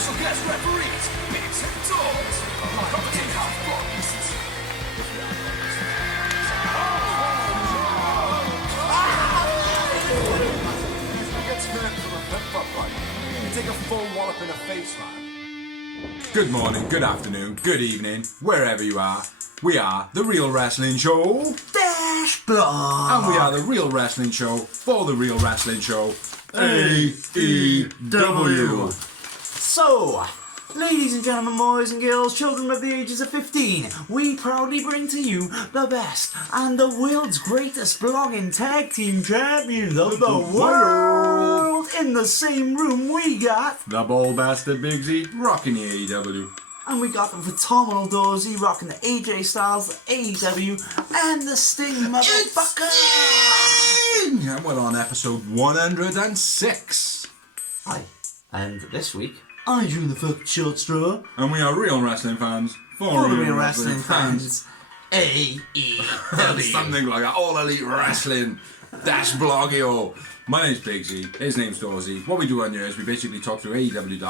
special guest referees, bigs and dogs, commentating half boxed. Gets hurt from a flip-flop fight. You take a full wallop in the face, man. Good morning, good afternoon, good evening, wherever you are. We are The Real Wrestling Show. Dash Block. And we are The Real Wrestling Show for The Real Wrestling Show. AEW. So, ladies and gentlemen, boys and girls, children of the ages of 15, we proudly bring to you the best and the world's greatest blogging tag team champions of the world. In the same room we got The Ball Bastard Big Z rocking the AEW. And we got the phenomenal Dorsey rocking the AJ Styles, the AEW, and the Sting motherfucker. And we're on episode 106. Hi, and this week I drew the fucking short straw. And we are real wrestling fans For the real wrestling fans. AEW. Something like that. All Elite Wrestling. Dash Bloggio. My name's Big Z. His name's Dorsey. What we do on here is we basically talk through AEW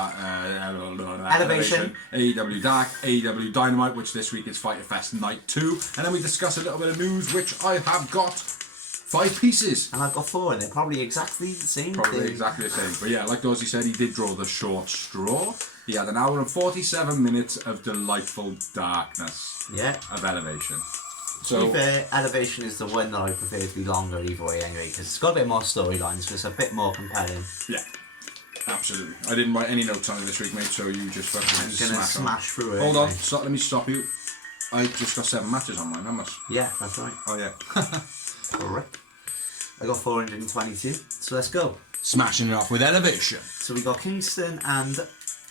Elevation, AEW Dark, AEW Dynamite, which this week is Fyter Fest Night 2, and then we discuss a little bit of news, which I have got 5 pieces. And I've got 4, and they're probably exactly the same Probably thing. exactly the same. But yeah, like Dorsey said, he did draw the short straw. He had an hour and 47 minutes of delightful darkness. Yeah. Of Elevation. To be fair, Elevation is the one that I prefer to be longer either way anyway, because it's got a bit more storylines, so it's a bit more compelling. Yeah, absolutely. I didn't write any notes on it this week, mate, so you just fucking I'm going to smash through it. Hold on, anyway. let me stop you. I just got 7 matches on mine, how much? Yeah, that's right. Oh yeah. Correct. I got 422, so let's go. Smashing it off with Elevation. So we got Kingston and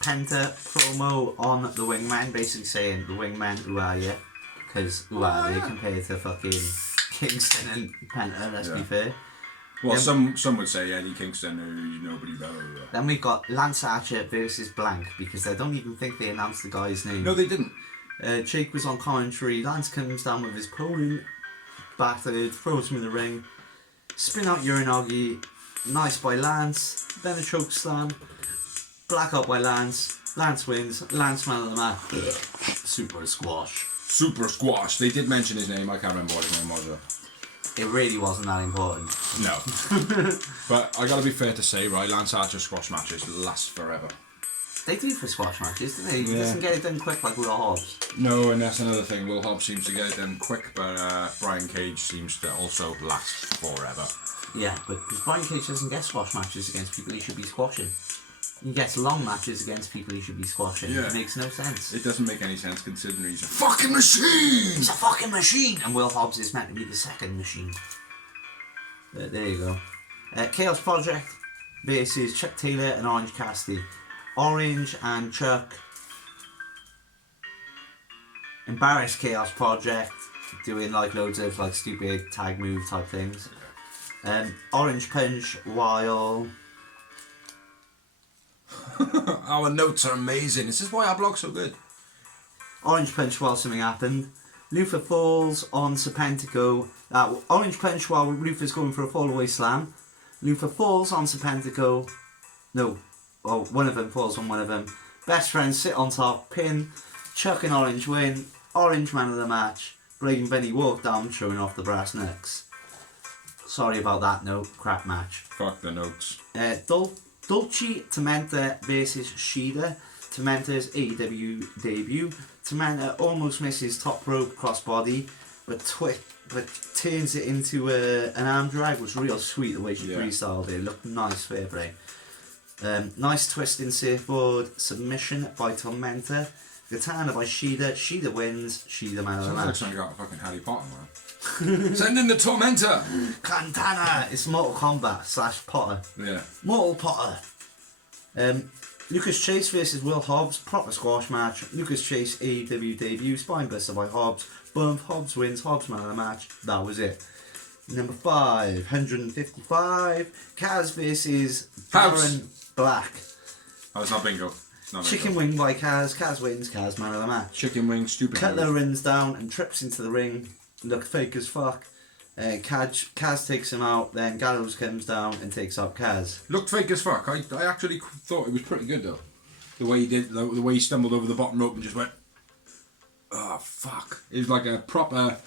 Penta promo on the Wingman, basically saying, the Wingman, who are you? Because who are they compared to fucking Kingston and Penta, let's be fair. Well, some would say Eddie Kingston, who's nobody better. Then we've got Lance Archer versus Blank, because I don't even think they announced the guy's name. No, they didn't. Jake was on commentary. Lance comes down with his opponent, battered, throws him in the ring, spin out Uranagi, nice by Lance, then a choke slam, blackout by Lance, Lance wins, Lance man of the match, super squash. Super Squash. They did mention his name. I can't remember what his name was though. It really wasn't that important. No. But I gotta be fair to say, right, Lance Archer squash matches last forever. They do for squash matches, don't they? He Yeah. doesn't get it done quick like Will Hobbs. No, and that's another thing. Will Hobbs seems to get it done quick, but Brian Cage seems to also last forever. Yeah, but because Brian Cage doesn't get squash matches against people he should be squashing. He gets long matches against people he should be squashing. Yeah. It makes no sense. It doesn't make any sense considering he's a fucking machine! He's a fucking machine! And Will Hobbs is meant to be the second machine. There you go. Chaos Project versus Chuck Taylor and Orange Cassidy. Orange and Chuck embarrass Chaos Project, doing like loads of like stupid tag move type things. Orange Punch while... Our notes are amazing. This is why our blog's so good. Orange Punch while something happened. Luther falls on Serpentico. Orange Punch while Luther's going for a fallaway slam. Luther falls on Serpentico. No. Well, one of them falls on one of them. Best friends sit on top. Pin. Chuck and Orange win. Orange man of the match. Brave and Benny walk down, showing off the brass necks. Sorry about that note. Crap match. Fuck the notes. Dolce Tormenta versus Shida. Tormenta's AEW debut. Tormenta almost misses top rope crossbody, but turns it into an arm drag. It was real sweet the way she freestyled it. Looked nice, fair play. Nice twisting surfboard submission by Tormenta. Katana by Shida. Shida wins. Shida man of the match. Sounds like something got a fucking Harry Potter, man. Send in the Tormentor! Katana! It's Mortal Kombat / Potter. Yeah. Mortal Potter. Lucas Chase versus Will Hobbs, proper squash match. Lucas Chase AEW debut, spine buster by Hobbs. Bump, Hobbs wins, Hobbs man of the match. That was it. Number 5, 155. Kaz versus Baron Black. Oh, it's not bingo. It's not Chicken bingo. wing by Kaz. Kaz wins, Kaz man of the match. Chicken wing, stupid. Cutler runs down and trips into the ring. Look fake as fuck. Kaz takes him out, then Gallows comes down and takes out Kaz. Looked fake as fuck. I actually thought it was pretty good though. The way he did, the way he stumbled over the bottom rope and just went, oh fuck! It was like a proper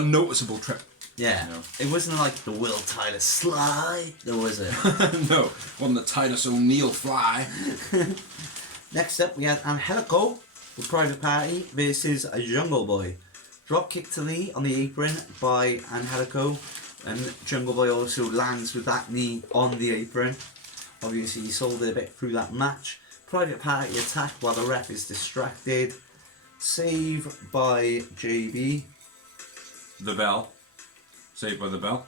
noticeable trip. Yeah, You know? it wasn't like the Will Tyler slide, though, was it? No, wasn't the Titus O'Neil fly. Next up, we had Angelico with Private Party versus a Jungle Boy. Drop kick to knee on the apron by Angelico, and Jungle Boy also lands with that knee on the apron. Obviously, he sold it a bit through that match. Private Party attack while the ref is distracted. Save by JB. The bell. Saved by the bell.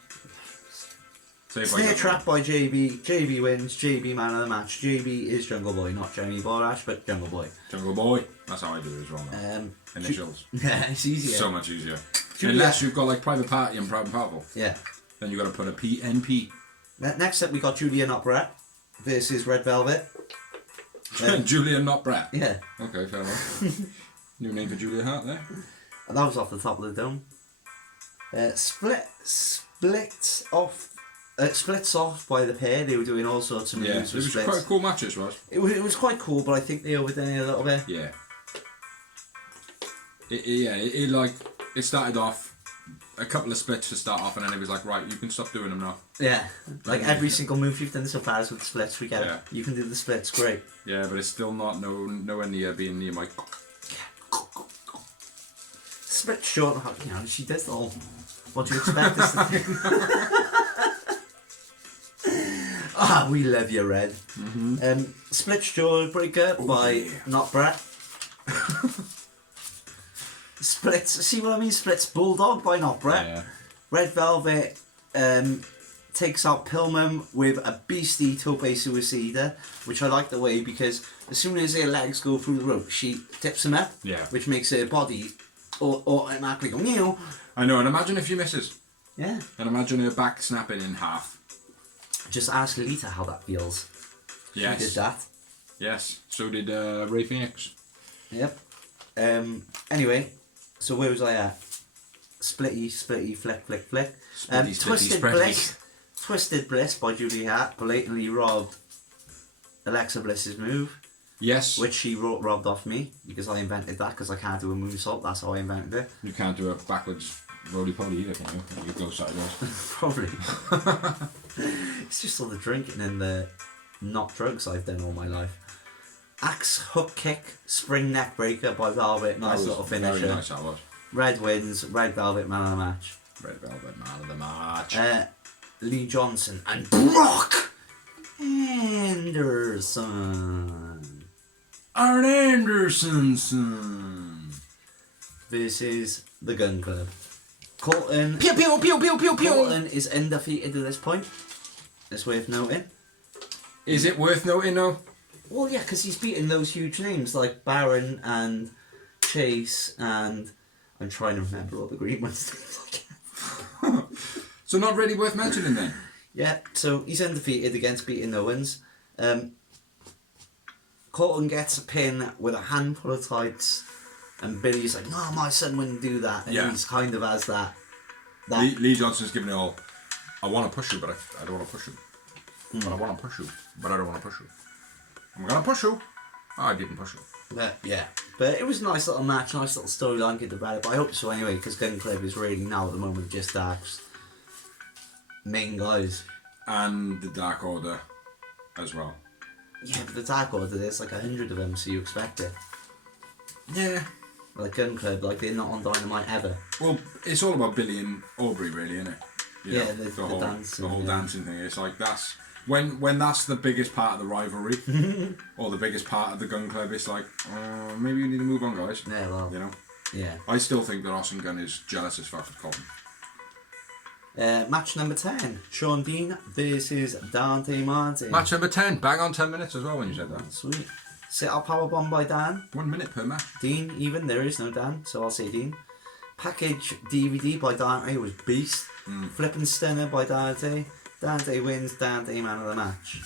Saved by Snare the trap by JB. JB wins. JB man of the match. JB is Jungle Boy, not Jeremy Borash, but Jungle Boy. Jungle Boy. That's how I do it as well. Now. Initials. Yeah, it's easier. So much easier. Julia. Unless you've got like Private Party and Proud and Powerful. Yeah. Then you got to put a PNP. Next up, we got Julia Notbrat versus Red Velvet. Julia Not Brat. Yeah. Okay, fair enough. New name for Julia Hart there. And that was off the top of the dome. Splits off by the pair. They were doing all sorts of moves Yeah, it with was splits. quite a cool match, this was. It was quite cool, but I think they overdone it a little bit. Yeah. It started off a couple of splits to start off, and then it was like, right, you can stop doing them now. Yeah, like every single move you've done so far is with splits. We get Yeah. it. You can do the splits, great. Yeah, but it's still not nowhere near being near my. Split short, you know, she does it all. What do you expect us to do? We love you, Red. Mm-hmm. Split Jawbreaker by Not Brat. Splits, see what I mean? Splits Bulldog by Not Brat. Yeah. Red Velvet takes out Pillman with a beastie tope suicida, which I like the way because as soon as her legs go through the rope, she tips him up, Yeah. which makes her body automatically go, meow. I know, and imagine if she misses. Yeah. And imagine her back snapping in half. Just ask Lita how that feels. Yes. She did that. Yes. So did Ray Phoenix. Yep. Anyway, so where was I at? Splitty, flick. Splitty, Twisted splitty. Bliss. Twisted Bliss by Julie Hart blatantly robbed Alexa Bliss's move, Yes. which she robbed off me because I invented that because I can't do a moonsault. That's how I invented it. You can't do a backwards roly-poly either, can you? You go sideways. Probably. It's just all the drinking and the not drugs I've done all my life. Axe hook kick, spring neck breaker by Velvet. Nice little finisher. Very nice, that was. Red wins. Red Velvet man of the match. Red Velvet man of the match. Lee Johnson and Brock Anderson. Arn Anderson. Versus the Gun Club. Colton. Pew pew pew pew pew pew. Colton is undefeated at this point. It's worth noting. Is it worth noting though? Well, yeah, because he's beaten those huge names like Baron and Chase and I'm trying to remember all the green ones. So not really worth mentioning then. Yeah, so he's undefeated against beating Owens. Colton gets a pin with a handful of tights, and Billy's like, "No, my son wouldn't do that." And Yeah. he's kind of has that. Lee Johnson's giving it all. I want to push you, but I don't want to push you. But I want to push you, but I don't want to push you. I'm gonna push you. Oh, I didn't push you. Yeah, but it was a nice little match, nice little storyline to develop. I hope so anyway, because Gun Club is really now at the moment just Dark's main guys. And the Dark Order as well. Yeah, but the Dark Order, there's like 100 of them, so you expect it. Yeah. Like Gun Club, like they're not on Dynamite ever. Well, it's all about Billy and Aubrey, really, isn't it? You Yeah, know, the whole dancing, the whole yeah. dancing thing. It's like that's when that's the biggest part of the rivalry, or the biggest part of the Gun Club. It's like maybe you need to move on, guys. Yeah, well, You know, yeah. I still think that Austin Gunn is jealous as fuck of Colton. Match number 10, Sean Dean versus Dante Martin. Match number 10, bang on 10 minutes as well when you said that. Sweet. Sit up powerbomb by Dan. 1 minute per match. Dean, even, there is no Dan, so I'll say Dean. Package DVD by Dante was beast. Flippin' Stunner by Dante. Dante wins, Dante man of the match.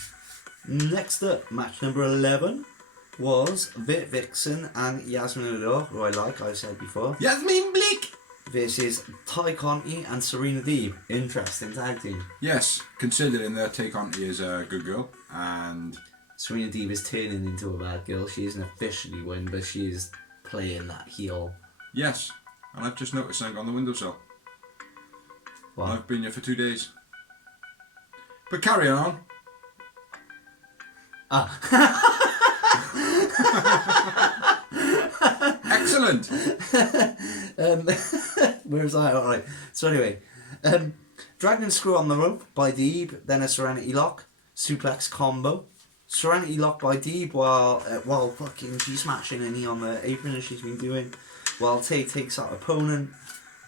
Next up, match number 11 was Vic Vixen and Yasmin Ador, who I like, I've said before, Yasmin Bleak! versus Ty Conti and Serena Deeb. Interesting tag team. Yes, considering that Tay Conti is a good girl and Serena Deeb is turning into a bad girl. She isn't officially win, but she is playing that heel. Yes, and I've just noticed something on the windowsill. What? I've been here for 2 days. But carry on. Excellent. Where was I? Alright. So anyway, Dragon Screw on the rope by Deeb, then a Serenity Lock, suplex combo. Serenity Lock by Deeb while fucking she's smashing a knee on the apron as she's been doing. While Tay takes out opponent.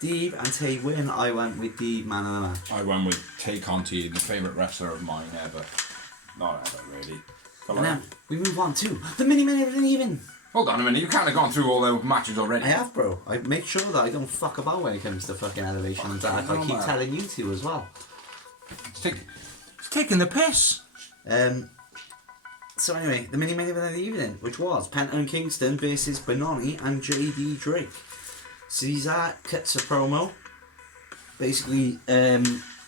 Deeb and Tay win. I went with Deeb, man of the match. I went with Tay Conti, the favourite wrestler of mine ever. Not ever, really. And then we move on to the mini-minute of the evening. Hold on a minute, you can't have gone through all the matches already. I have, bro. I make sure that I don't fuck about when it comes to fucking elevation and dark. I keep telling you to as well. It's taking the piss. So anyway, the mini-minute of the evening, which was Penta and Kingston versus Benoni and JD Drake. Caesar cuts a promo, basically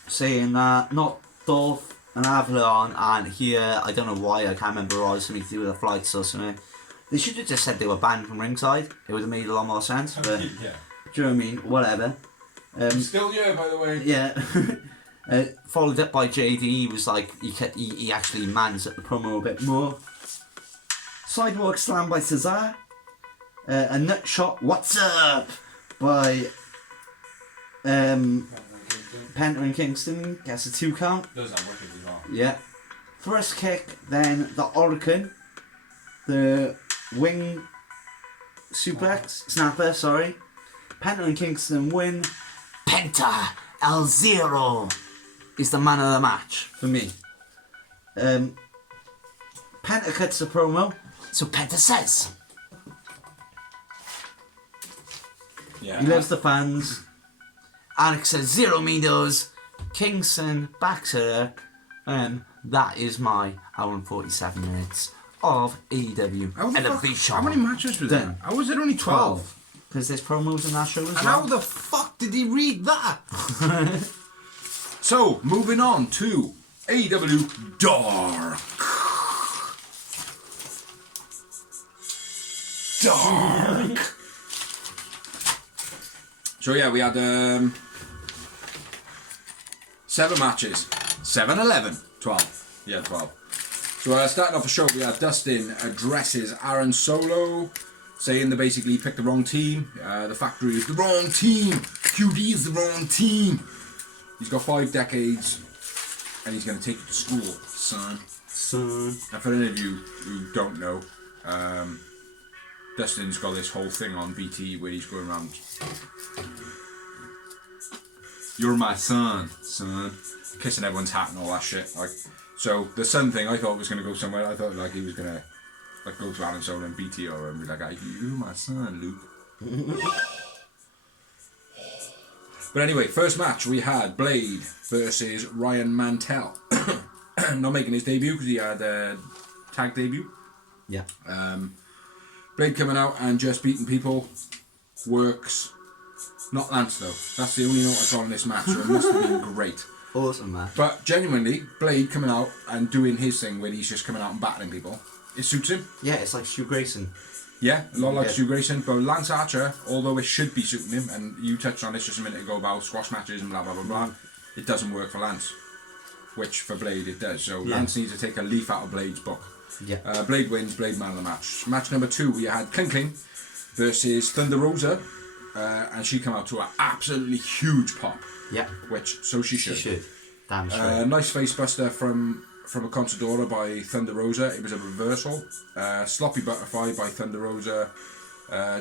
saying that not Dolph and Avalon and here, I don't know why, I can't remember, or something to do with the flights or something. They should have just said they were banned from ringside. It would have made a lot more sense, but Yeah. do you know what I mean? Whatever. Still here, by the way. Yeah. Followed up by JD, he was like, he actually mans at the promo a bit more. Sidewalk slam by Cesar. A nut shot, what's up? By Penta and Kingston, gets a 2 count. Does that work as well? Yeah. Thrust kick, then the Hurricane. The wing suplex, snapper, sorry. Penta and Kingston win. Penta El Zero is the man of the match for me. Penta cuts the promo, so Penta says. Yeah. He loves the fans. Alex says 0 meters. Kingston backs it up. That is my hour and 47 minutes of AEW Elevation. How many matches was there? How was it only 12? Because there's promos in that show as And well. how the fuck did he read that? So, moving on to AEW Dark. Dark. So yeah, we had 7 matches. 7, 11, 12. Yeah, 12. So starting off the show, we had Dustin addresses Aaron Solo, saying they basically picked the wrong team. The factory is the wrong team. QD is the wrong team. He's got 5 decades, and he's going to take you to school, son. And for any of you who don't know, Dustin's got this whole thing on BT where he's going around. You're my son, kissing everyone's hat and all that shit. Like, so the son thing, I thought was going to go somewhere. I thought like he was going to like go to Aaron Solo and BT or and be like, "You're my son, Luke." But anyway, first match we had Blade versus Ryan Mantell. Not making his debut because he had a tag debut. Yeah. Blade coming out and just beating people. Works. Not Lance though. That's the only note I got on this match, so it must have been great. Awesome, man. But genuinely, Blade coming out and doing his thing where he's just coming out and battling people, it suits him. Yeah, it's like Stu Grayson. Yeah, a lot like Yeah. Stu Grayson. But Lance Archer, although it should be suiting him, and you touched on this just a minute ago about squash matches and blah blah blah blah, it doesn't work for Lance. Which for Blade it does. So Yeah. Lance needs to take a leaf out of Blade's book. Yeah. Blade wins, Blade man of the match. Match number 2, we had Kling versus Thunder Rosa. And she came out to an absolutely huge pop. Yeah. Which, so she should. She should. Damn straight. Nice face buster from a Contadora by Thunder Rosa. It was a reversal. Sloppy butterfly by Thunder Rosa.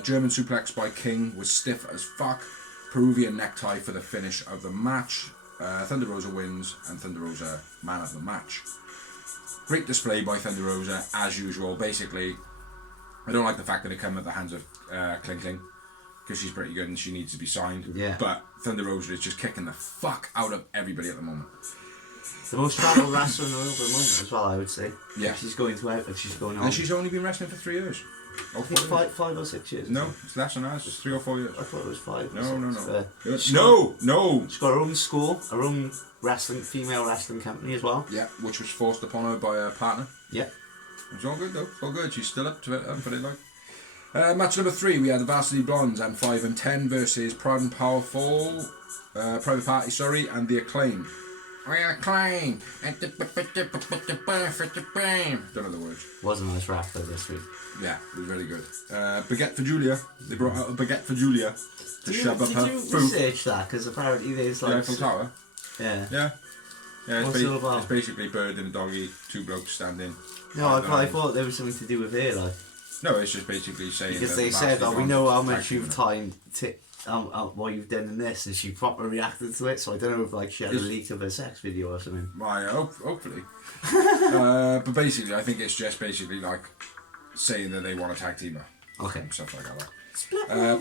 German suplex by King was stiff as fuck. Peruvian necktie for the finish of the match. Thunder Rosa wins, and Thunder Rosa man of the match. Great display by Thunder Rosa, as usual. Basically, I don't like the fact that it came at the hands of Kling, because she's pretty good and she needs to be signed. Yeah. But Thunder Rosa is just kicking the fuck out of everybody at the moment. The most travelled wrestler in the world at the moment as well, I would say. Yeah. If she's going to out, if she's going on. And she's only been wrestling for 3 years. I think 5 or 6 years. No, it's less than ours. It's 3 or 4 years. I thought it was 5. No, or no, 6, no. She's No. She's got her own school, her own female wrestling company as well. Yeah, which was forced upon her by her partner. Yeah. It's all good though. It's all good. She's still up to it. I'm putting like. Match number 3, we had the Varsity Blondes and 5 and 10 versus Proud and Powerful, Private Party, sorry, and the Acclaim. Acclaim. Don't know the words. Was a nice rap though this week. Yeah, it was really good. Baguette for Julia. They brought out a baguette for Julia to shove up her Did you food. research that? Because apparently there's The like... Eiffel Tower. Yeah. Yeah. Yeah, What's it all about? it's basically bird and a doggy, 2 blokes standing. No, I thought there was something to do with her, like... No, it's just basically saying Because that they the said, Varsity we know how Blondes much you've time to... what you've done in this, and she proper reacted to it, so I don't know if like she had a leak of a sex video or something. Right, hopefully. But basically, I think it's just basically like saying that they want a tag teamer. Okay. And stuff like that.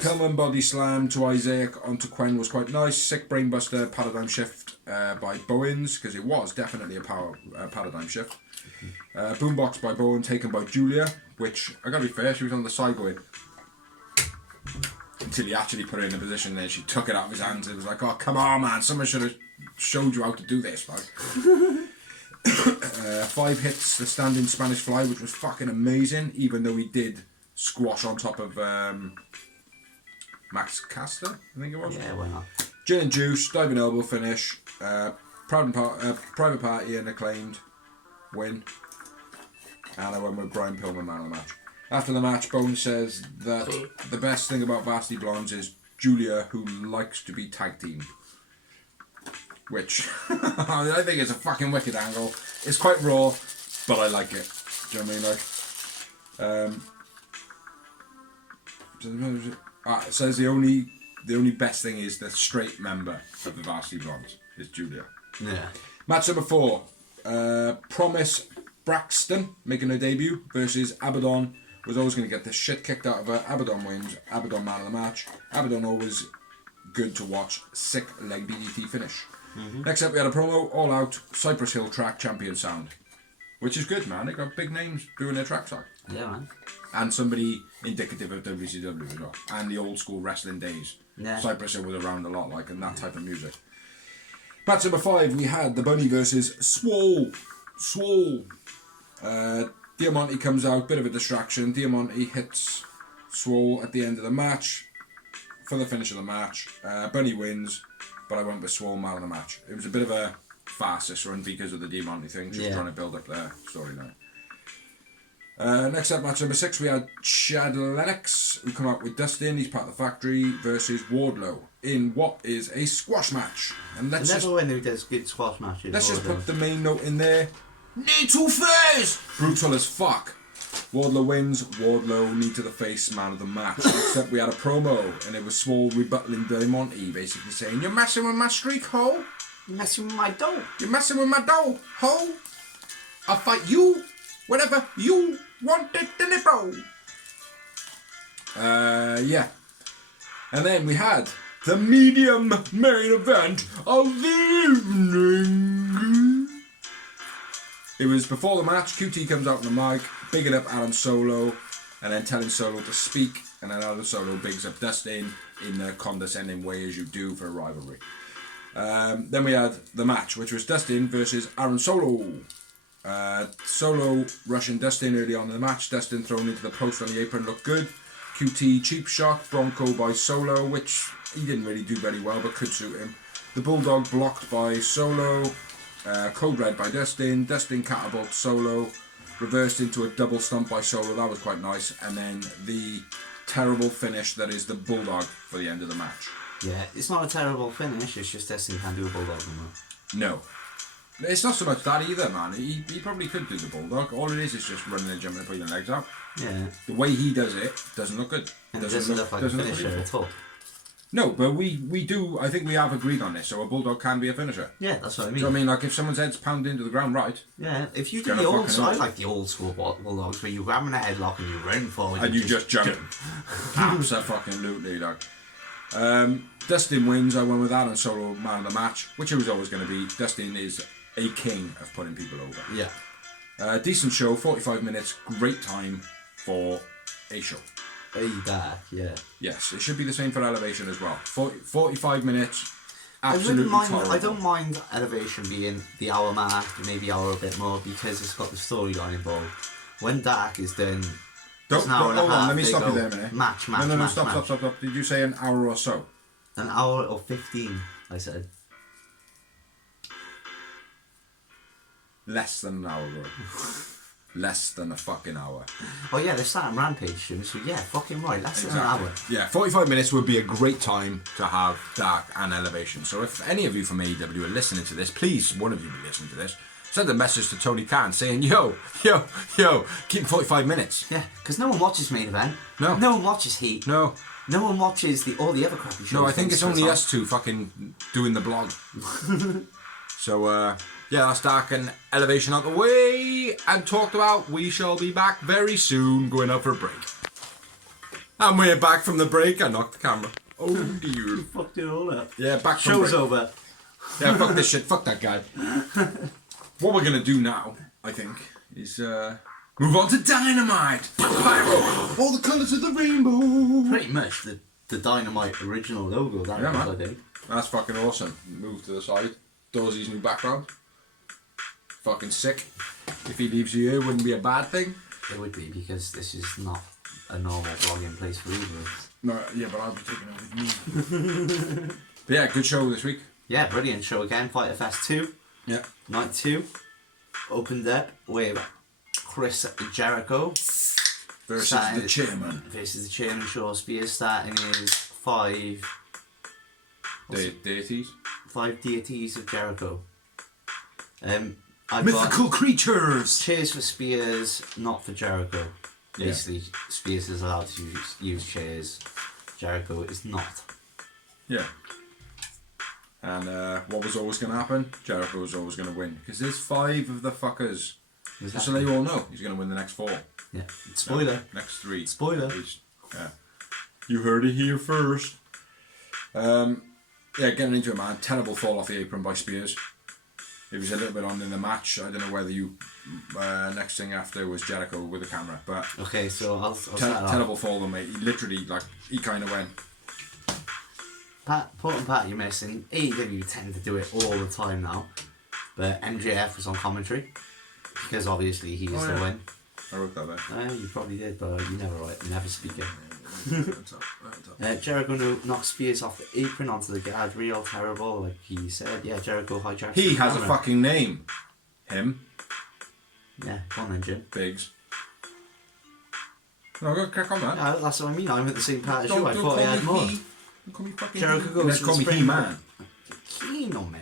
Pillman body slam to Isaac onto Quen was quite nice. Sick brainbuster paradigm shift by Bowens, because it was definitely a paradigm shift. Boombox by Bowen taken by Julia, which I gotta be fair, she was on the side going until he actually put her in a position. Then she took it out of his hands. It was like, oh come on man, someone should have showed you how to do this. Like 5 hits the standing Spanish fly, which was fucking amazing, even though he did squash on top of Max Caster, I think it was. Yeah, why not? Gin and Juice, diving elbow finish, Private Party and Acclaimed win. And I went with Brian Pillman man of the match. After the match, Bone says that the best thing about Varsity Blondes is Julia, who likes to be tag teamed. Which, I think is a fucking wicked angle. It's quite raw, but I like it. Do you know what I mean? Like, it says the only best thing is the straight member of the Varsity Blondes is Julia. Yeah. Match number 4, Promise Braxton making her debut versus Abaddon. Was always going to get the shit kicked out of her. Abaddon wins. Abaddon man of the match. Abaddon always good to watch. Sick leg DDT finish. Next up we had a promo, All Out, Cypress Hill track champion sound. Which is good, man. They got big names doing their track song. Yeah, man. And somebody indicative of WCW as well. And the old school wrestling days. Yeah. Cypress Hill was around a lot, like, and that type of music. Match number 5, we had the Bunny versus Swole. Diamante comes out, bit of a distraction. Diamante hits Swole at the end of the match for the finish of the match. Bunny wins, but I went with Swole man of the match. It was a bit of a fastest run because of the Diamante thing, just trying to build up their storyline. Next up, match number 6, we had Chad Lennox, who come out with Dustin, he's part of the Factory, versus Wardlow in what is a squash match. And let's Never when who does good squash matches. let's just put the main note in there. Knee to face! Brutal as fuck. Wardlow wins. Wardlow knee to the face, man of the match. Except we had a promo, and it was Swole rebuttaling Diamante, basically saying, "You're messing with my streak, ho! You're messing with my dough. You're messing with my dough, ho! I'll fight you whenever you want it in a bow." Yeah. And then we had the medium main event of the evening. It was before the match. QT comes out on the mic, bigging up Adam Solo, and then telling Solo to speak, and then Adam Solo bigs up Dustin in the condescending way as you do for a rivalry. Then we had the match, which was Dustin versus Aaron Solo. Solo rushing Dustin early on in the match. Dustin thrown into the post on the apron, looked good. QT cheap shot, Bronco by Solo, which he didn't really do very well, but could suit him. The Bulldog blocked by Solo. Code Red by Dustin. Dustin catapult Solo. Reversed into a double stomp by Solo. That was quite nice. And then the terrible finish that is the Bulldog for the end of the match. Yeah, it's not a terrible finish, it's just Dustin can't do a Bulldog anymore. No. It's not so much that either, man. He probably could do the Bulldog. All it is just running and jumping and putting the legs out. Yeah. The way he does it doesn't look good. And it doesn't look like a finisher at all. No, but we do, I think we have agreed on this, so a Bulldog can be a finisher. Yeah, that's what I mean. Do you know what I mean? Like, if someone's head's pounded into the ground right... Yeah, if you do gonna the old fucking school, I hurt. like the old school Bulldogs where you grab them in a headlock and you run forward. And you just jump. Absolutely, like. Dustin wins, I went with Adam Solo, man of the match, which he was always going to be. Dustin is a king of putting people over. Yeah. Decent show, 45 minutes, great time for a show. Way back, yeah. Yes, it should be the same for Elevation as well. 45 minutes, I absolutely wouldn't mind. tolerable. I don't mind Elevation being the hour mark, maybe hour a bit more, because it's got the storyline involved. When Dark is done, Don't, it's an hour and a hold on, half, let me they stop go you there a minute. match, No, match. stop. Did you say an hour or so? An hour or 15, I said. Less than an hour, bro. Less than a fucking hour. Oh yeah, they're starting Rampage soon, so yeah, fucking right, less than an hour. Yeah, 45 minutes would be a great time to have Dark and Elevation. So if any of you from AEW are listening to this, please, one of you be listening to this, send a message to Tony Khan saying, yo, keep 45 minutes. Yeah, because no one watches Main Event. No. No one watches Heat. No. No one watches all the other crappy shows. No, I think it's only on. us two fucking doing the blog. So, yeah, that's Dark and Elevation out the way and talked about. We shall be back very soon, going out for a break. And we're back from the break. I knocked the camera. Oh dear. You fucked it all up. Yeah, back from Show's break. over. Yeah, fuck this shit. Fuck that guy. What we're gonna do now, I think, is move on to Dynamite. Pyro. All the colours of the rainbow. Pretty much the Dynamite original logo, that Yeah, is, man. I think. That's fucking awesome. Move to the side. Dorsey's new background. Fucking sick. If he leaves you here, wouldn't be a bad thing. It would be, because this is not a normal vlogging place for either of us. No, yeah, but I'll be taking it with me. But yeah, good show this week. Yeah, brilliant show again. Fighter Fest 2. Yeah. Night 2. Opened up with Chris Jericho Versus starting the chairman. Versus the chairman, Shaw Spears, starting his 5 Deities. deities of Jericho. I Mythical creatures! Cheers for Spears, not for Jericho. Yeah. Basically, Spears is allowed to use chairs. Jericho is not. Yeah. And what was always going to happen? Jericho was always going to win. Because there's 5 of the fuckers. Just so that you all know, he's going to win the next 4. Yeah. Spoiler. No, next 3. Spoiler. At least. Yeah. You heard it here first. Yeah, getting into it, man. Terrible fall off the apron by Spears. It was a little bit on in the match. I don't know whether you... next thing after was Jericho with the camera. But Okay, so I'll start off. terrible fall though, mate. He literally, he kind of went... Important part you're missing. AEW tend to do it all the time now. But MJF was on commentary. Because obviously he's the win. I wrote that there. You probably did, but you never write, you never speak it. Jericho knocked Spears off the apron onto the guard, real terrible, like he said. Yeah, Jericho hijacked He the has a camera. fucking name. Him. Yeah, go on then, Jim. Biggs. No, go crack on, man. Yeah, that's what I mean, I'm at the same part as you, I Don't thought call I had me more. he. Don't call me fucking Jericho he. goes Let's to call the me spring- He-Man. Keen on me.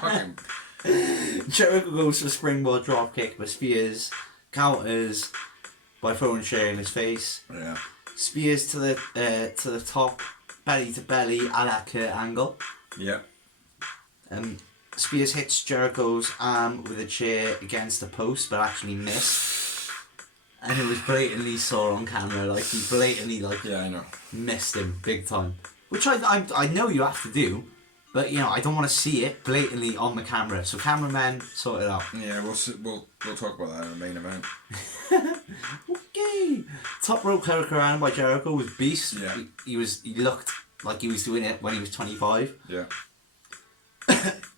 Fucking... Jericho goes for the springboard dropkick, but Spears counters by throwing chair in his face. Yeah. Spears to the top, belly to belly, a la Kurt Angle. Yeah. Spears hits Jericho's arm with a chair against the post, but actually missed. And it was blatantly saw on camera, like he blatantly Yeah, I know. missed him big time. Which I know you have to do, but I don't want to see it blatantly on the camera. So cameraman, sort it out. Yeah, we'll talk about that in the main event. Okay. Top rope hurricane by Jericho was beast. Yeah. He looked like he was doing it when he was 25. Yeah.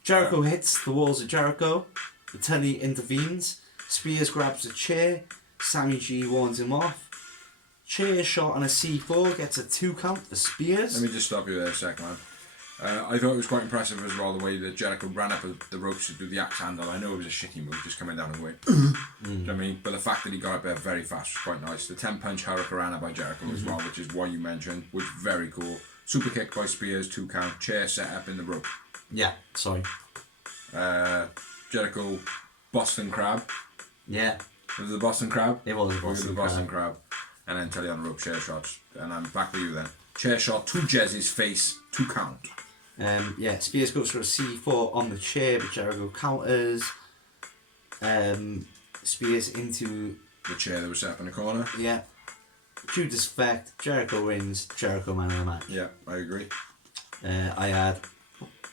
Jericho hits the walls of Jericho. The Tully intervenes. Spears grabs a chair. Sammy G warns him off. Chair shot on a C4 gets a 2 count for Spears. Let me just stop you there a sec, man. I thought it was quite impressive as well the way that Jericho ran up the ropes to do the axe handle. I know it was a shitty move, just coming down and going. Do you know what I mean? But the fact that he got up there very fast was quite nice. The 10-punch Hurricanrana by Jericho as well, which is what you mentioned, was very cool. Super kick by Spears, 2 count, chair set up in the rope. Yeah, sorry. Jericho, Boston Crab. Yeah, Was it the Boston Crab? it was a Or was it Boston the Boston Crab. Crab? And then Telly on the rope, chair shots. And I'm back with you then. Chair shot to Jez's face, 2 count. Yeah, Spears goes for a C4 on the chair, but Jericho counters. Spears into The chair that was set up in the corner. yeah. Judas effect. Jericho wins. Jericho man of the match. Yeah, I agree. I had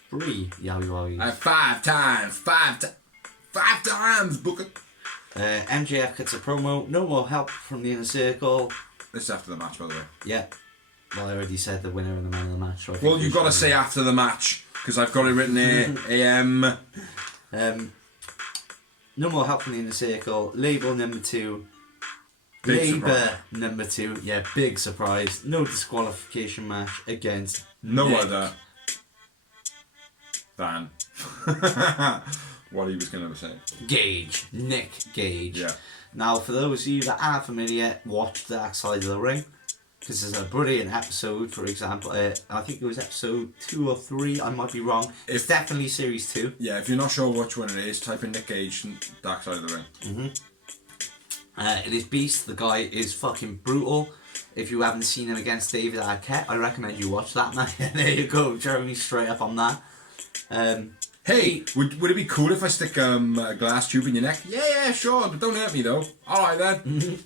3 Yowie Wowie. 5 times, 5 times, book it. MJF gets a promo. No more help from the inner circle. This is after the match, by the way. Yeah. Well, I already said the winner and the man of the match. So I think Well, we you've got to should- say after the match, because I've got it written here. AM. No more helping in the circle. Label number 2. Big Labour surprise. number 2. Yeah, big surprise. No disqualification match against No Nick other than what he was going to say. Gage. Nick Gage. Yeah. Now, for those of you that aren't familiar, watch Dark Side of the Ring. Because there's a brilliant episode, for example, I think it was episode 2 or 3, I might be wrong. It's definitely series 2. Yeah, if you're not sure which one it is, type in Nick Gage and Dark Side of the Ring. It is beast. The guy is fucking brutal. If you haven't seen him against David Arquette, I recommend you watch that, man. There you go, Jeremy, straight up on that. Hey, would it be cool if I stick a glass tube in your neck? Yeah, sure, but don't hurt me though. Alright then.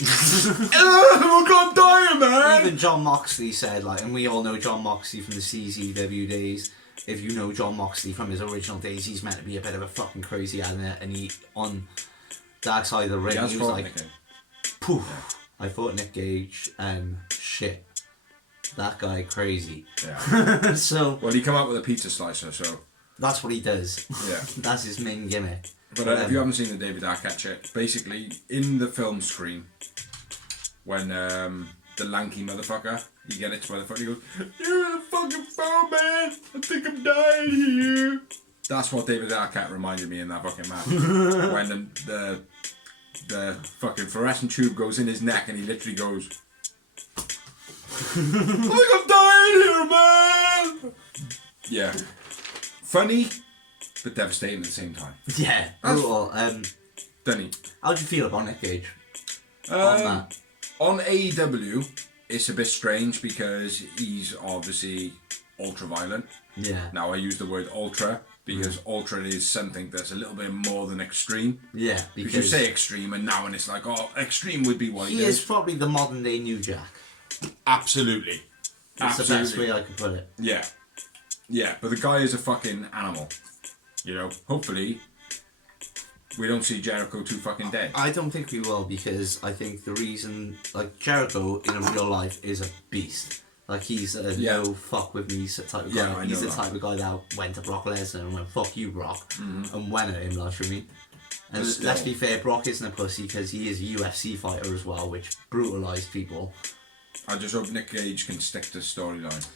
I'm gonna die, man! Even John Moxley said, like, and we all know John Moxley from the CZW days. If you know John Moxley from his original days, he's meant to be a bit of a fucking crazy admin, and he, on Dark Side of the Ring, he was like, poof, yeah. I fought Nick Gage, and shit, that guy crazy. Yeah. So, well, he come out with a pizza slicer, so that's what he does. Yeah. That's his main gimmick. But if you haven't seen the David Arquette shit, basically in the film screen, when the lanky motherfucker, you get it by the foot, he goes, "You're in the fucking phone, man. I think I'm dying here." That's what David Arquette reminded me in that fucking match. When the fucking fluorescent tube goes in his neck and he literally goes, "I think I'm dying here, man." Yeah. Funny, but devastating at the same time. Yeah, brutal. Dunny. How do you feel about Nick Gage? On that? On AEW, it's a bit strange because he's obviously ultra violent. Yeah. Now I use the word ultra because ultra is something that's a little bit more than extreme. Yeah, because you say extreme and now when it's like, oh, extreme would be what he is probably the modern day New Jack. Absolutely. That's the best way I could put it. Yeah. Yeah, but the guy is a fucking animal. You know, hopefully we don't see Jericho too fucking dead. I don't think we will, because I think the reason, like, Jericho in real life is a beast. Like, he's a no fuck with me type of guy. Yeah, he's the type of guy that went to Brock Lesnar and went, fuck you, Brock, and went at him, like, you mean? And let's be fair, Brock isn't a pussy because he is a UFC fighter as well, which brutalised people. I just hope Nick Gage can stick to the storyline.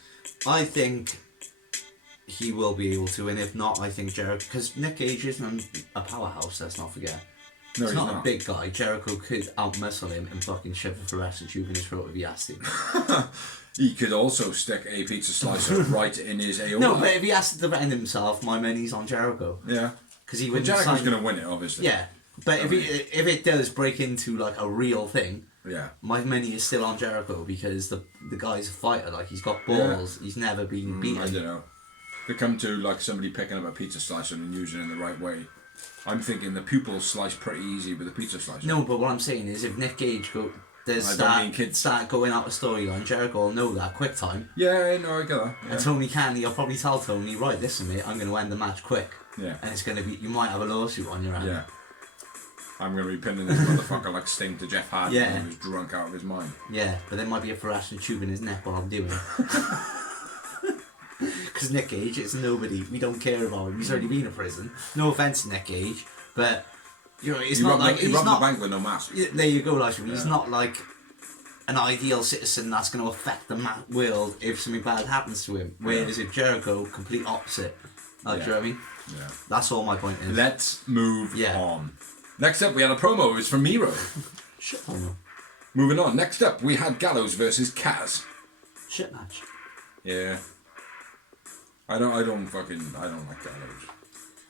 I think he will be able to, and if not, I think Jericho, because Nick Gage isn't a powerhouse, let's not forget. No, he's not not a big guy. Jericho could out-muscle him and fucking shove a fluorescent tube in his throat if he has to. He could also stick a pizza slicer right in his aorta. No, but if he has to defend himself, my money's on Jericho. Yeah. Because he Well, wouldn't Jericho's sign... going to win it, obviously. Yeah, but if it does break into like a real thing, yeah, my money is still on Jericho because the guy's a fighter. Like, he's got balls. Yeah. He's never been beaten. I don't know. Could come to like somebody picking up a pizza slicer and using it in the right way. I'm thinking the pupils slice pretty easy with a pizza slicer. No, but what I'm saying is, if Nick Gage start going out of storyline, Jericho will know that quick time. Yeah, no, I get that. Yeah. And Tony Khan, he'll probably tell Tony, right, listen mate, I'm going to end the match quick. Yeah. And it's going to be, you might have a lawsuit on your hand. Yeah. I'm going to be pinning this motherfucker like Sting to Jeff Hardy when he was drunk out of his mind. Yeah, but there might be a fluorescent tube in his neck while I'm doing it. Because Nick Gage is nobody. We don't care about him. He's already been in prison. No offence to Nick Gage, but you know, it's not like he's robbed the bank with no mask. There you go, Lashman. He's not like an ideal citizen that's going to affect the world if something bad happens to him. Whereas if Jericho, complete opposite. Like, do you know what I mean? Yeah. That's all my point is. Let's move on. Next up, we had a promo. It was from Miro. Shit promo. Moving on. Next up, we had Gallows versus Kaz. Shit match. Yeah. I don't like Gallows.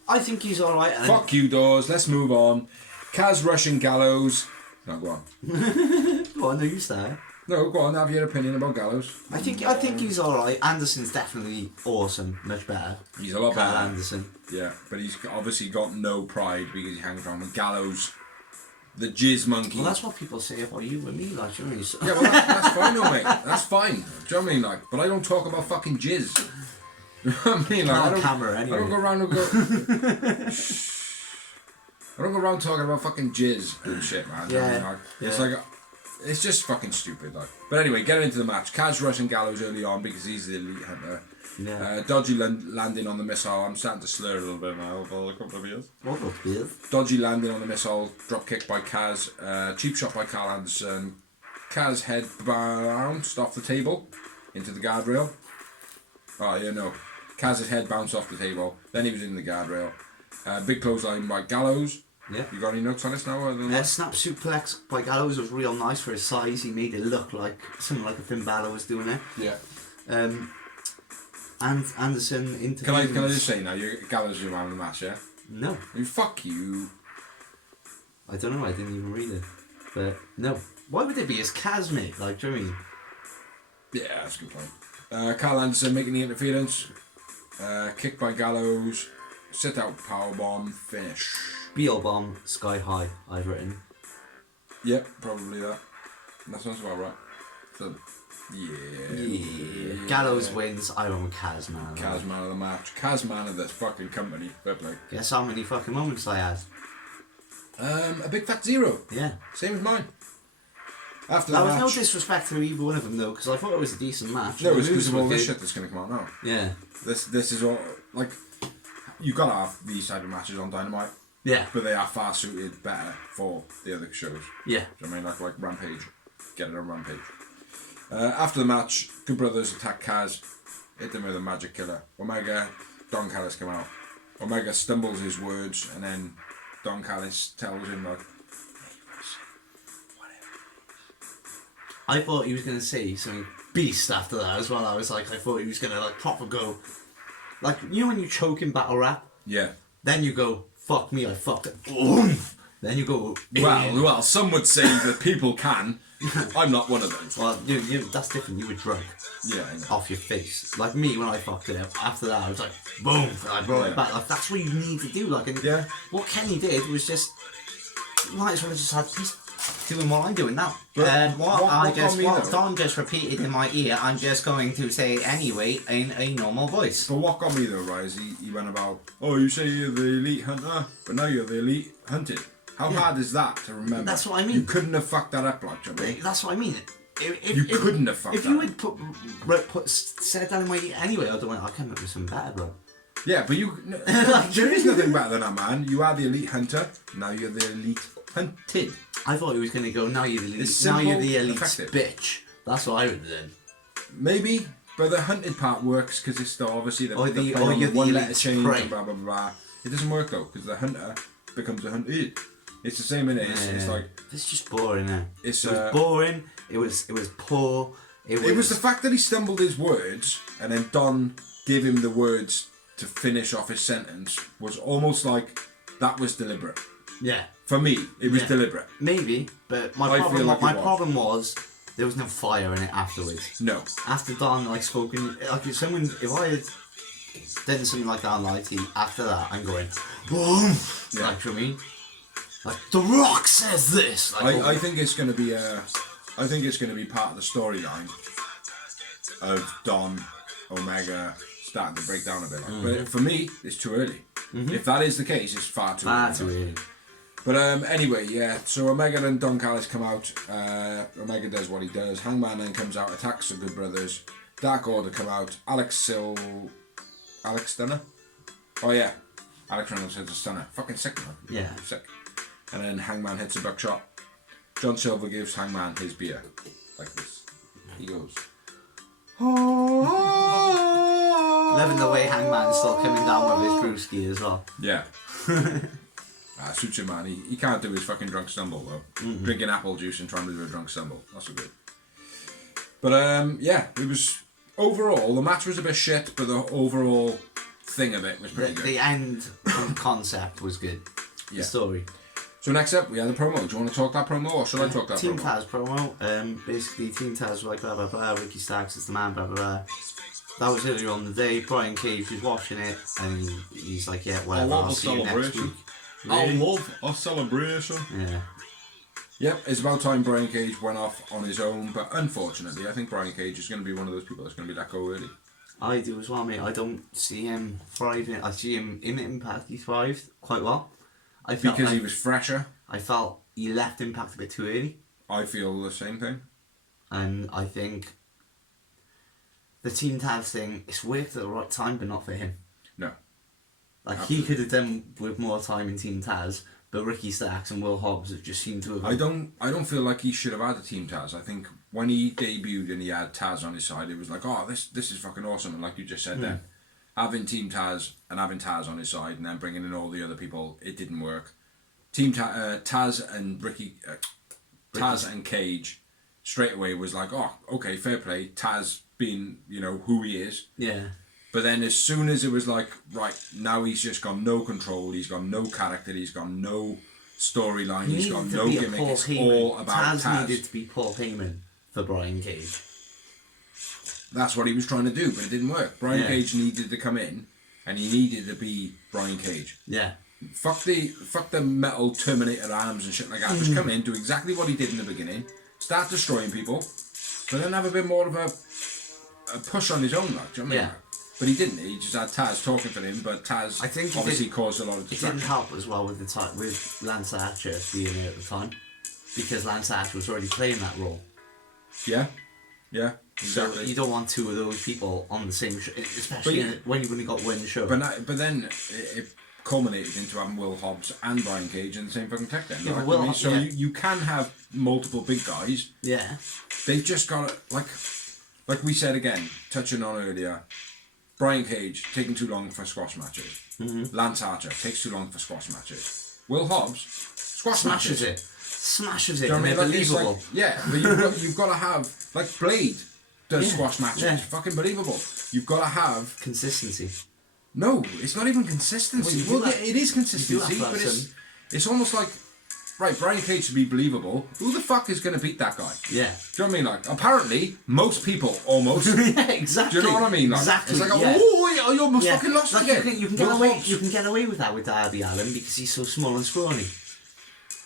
I think he's alright. Fuck you, Dawes. Let's move on. Kaz rushing Gallows. No, go on. Go on, no, you start. No, go on. Have your opinion about Gallows. I think he's alright. Anderson's definitely awesome. Much better. He's a lot better. Anderson. Yeah, but he's obviously got no pride because he hangs around with Gallows, the jizz monkey. Well, that's what people say about you and me, like, you know. Yeah, well, that's fine, though, mate. That's fine. Do you know what I mean? Like, but I don't talk about fucking jizz. You know what I mean? Like, on camera, anyway. I don't go around I don't go around talking about fucking jizz and shit, man. Yeah. I mean, like, it's like It's just fucking stupid, like. But anyway, getting into the match. Kaz rushing Gallows early on because he's the elite hunter. Yeah. Dodgy landing on the missile. I'm starting to slur a little bit now for a couple of years. What was Dodgy landing on the missile. Drop kick by Kaz. Cheap shot by Carl Anderson. Kaz head bounced off the table into the guardrail. Oh, yeah, no. Kaz's head bounced off the table. Then he was in the guardrail. Big clothesline by Gallows. Yeah. You got any notes on this now? Other than that? Snap suplex by Gallows was real nice for his size. He made it look like something like a Finn Balor was doing it. Yeah. And Anderson into. Can I just say now, Gallows is your man of the match, yeah? No. I mean, fuck you. I don't know. I didn't even read it. But no. Why would it be his Kaz, mate? Like, do you know what I mean? Yeah, that's a good point. Carl Anderson making the interference. Kick by Gallows. Sit out powerbomb. Finish. Beal bomb sky high. I've written. Yep, probably that. That sounds about right. So, yeah. Gallows wins. I went with Kaz, man. Kaz man of the match. Kaz man of this fucking company. Fair play. Guess how many fucking moments I had? A big fat 0. Yeah. Same as mine. After the That was match. no disrespect to either one of them though, because I thought it was a decent match. No, it's The because moves of all were this good. shit that's going to come out now. Yeah. This is all, like, you got to have these type of matches on Dynamite, Yeah. but they are far suited better for the other shows. Yeah. Do you know what I mean? Like Rampage. Get it on Rampage. After the match, Good Brothers attack Kaz, hit them with a magic killer. Omega, Don Callis come out. Omega stumbles his words, and then Don Callis tells him, like, I thought he was going to say something beast after that as well. I thought he was going to like proper go. Like, you know when you choke in battle rap? yeah. Then you go, fuck me, I fucked it. Oomph. Then you go, Well, some would say that people can. I'm not one of those. Well, you, that's different. You were drunk. Yeah, I know. Off your face. Like me, when I fucked it up, after that, I was like, boom, and I brought it back. Like, that's what you need to do. Like, and Yeah. what Kenny did was just, you might as well have just had, he's doing what I'm doing now. But What Don just repeated in my ear, I'm just going to say it anyway in a normal voice. But what got me though, right, is he went about, oh, you say you're the elite hunter, but now you're the elite hunted. How hard is that to remember? That's what I mean. You couldn't have fucked that up, like, do you know what I mean? That's what I mean. You couldn't have fucked If you that had said that in my ear anyway, I'd have went, I came up with some better, bro. Yeah, but there is nothing better than that, man. You are the elite hunter, now you're the elite hunted. I thought he was going to go, now you're the elite, It's now you're simple, the elite effective. bitch. That's what I would have done. Maybe, but the hunted part works because it's still obviously the Or play the- on or you're the one letter elite change prey. and blah blah blah. It doesn't work though because the hunter becomes the hunted. It's the same in it. It's like It's just boring, eh? it's It was boring. It was poor. It was the fact that he stumbled his words and then Don gave him the words to finish off his sentence was almost like that was deliberate. Yeah. For me, it was Yeah. deliberate. Maybe, but my I problem feel like it my was. problem was there was no fire in it afterwards. No. After Don like spoken, like if I had done something like that on IT, after that I'm going boom. Yeah. Like, you know what I mean? Like The Rock says this. Like, I think it's going to be I think it's going to be part of the storyline of Don Omega starting to break down a bit. Like. But for me, it's too early. If that is the case, it's far too early. too early. But anyway, yeah. So Omega and Don Callis come out. Omega does what he does. Hangman then comes out, attacks the Good Brothers. Dark Order come out. Alex Stunner. Oh yeah, Alex Reynolds hits a stunner. Fucking sick, man. Yeah. Sick. And then Hangman hits a buckshot. John Silver gives Hangman his beer. Like this. He goes. Loving the way Hangman's still coming down with his brewski as well. Yeah. Suits him, man. He can't do his fucking drunk stumble, though. Drinking apple juice and trying to do a drunk stumble. That's so good. But, yeah, it was... Overall, the match was a bit shit, but the overall thing of it was pretty good. The end concept was good. Yeah. The story. So next up, we had the promo. Do you want to talk that promo, or should I talk that Team promo? Taz promo. Basically, Team Taz was like blah blah blah. Ricky Starks is the man. Blah blah blah. That was earlier on the day. Brian Cage was watching it, and he's like, "Yeah, whatever. I'll see you next week." I love a celebration. Yeah. Yep, it's about time Brian Cage went off on his own, but unfortunately, I think Brian Cage is going to be one of those people that's going to be let go early. I do as well, mate. I don't see him thriving. I see him in Impact. He thrived quite well. I felt Because like, he was fresher. I felt he left Impact a bit too early. I feel the same thing. And I think the Team Taz thing, it's worked at the right time, but not for him. No. Like, Absolutely. he could have done with more time in Team Taz, but Ricky Starks and Will Hobbs have just seemed to have... I don't feel like he should have had a Team Taz. I think when he debuted and he had Taz on his side, it was like, oh, this is fucking awesome. And like you just said then, having Team Taz and having Taz on his side and then bringing in all the other people, it didn't work. Taz and Taz and Cage straight away was like, oh, okay, fair play. Taz being, who he is. Yeah. But then as soon as it was like, right, now he's just got no control, he's got no character, he's got no storyline, he's got no gimmick, it's all about Taz. Needed to be Paul Heyman for Brian Cage. That's what he was trying to do, but it didn't work. Brian Cage needed to come in, and he needed to be Brian Cage. Yeah. Fuck the metal Terminator arms and shit like that. Just come in, do exactly what he did in the beginning, start destroying people, but then have a bit more of a push on his own, like, do you know what I mean? Yeah. But he didn't. He just had Taz talking for him, but Taz obviously caused a lot of It distraction. didn't help as well with the time with Lance Archer being there at the time, because Lance Archer was already playing that role. Yeah, exactly. So you don't want two of those people on the same show, especially when you've only got one show. But then it culminated into having Will Hobbs and Brian Cage in the same fucking tech then. Yeah, Like, but I mean, so you can have multiple big guys. Yeah. They've just got to, like we said again, touching on earlier, Brian Cage taking too long for squash matches. Mm-hmm. Lance Archer takes too long for squash matches. Will Hobbs smashes it. Smashes it. Do you know And what I they're mean? believable. But you've got to have, like Blade does squash matches. Yeah. Fucking believable. You've got to have Consistency. No, it's not even consistency. Well, it is consistency, but it's almost like, right, Brian Cage to be believable. Who the fuck is going to beat that guy? Yeah. Do you know what I mean? Like, apparently, most people almost. Yeah, exactly. Do you know what I mean? Like, exactly. It's like, yeah. oh, you almost fucking lost like again. You can get away with that with Darby Allin because he's so small and scrawny.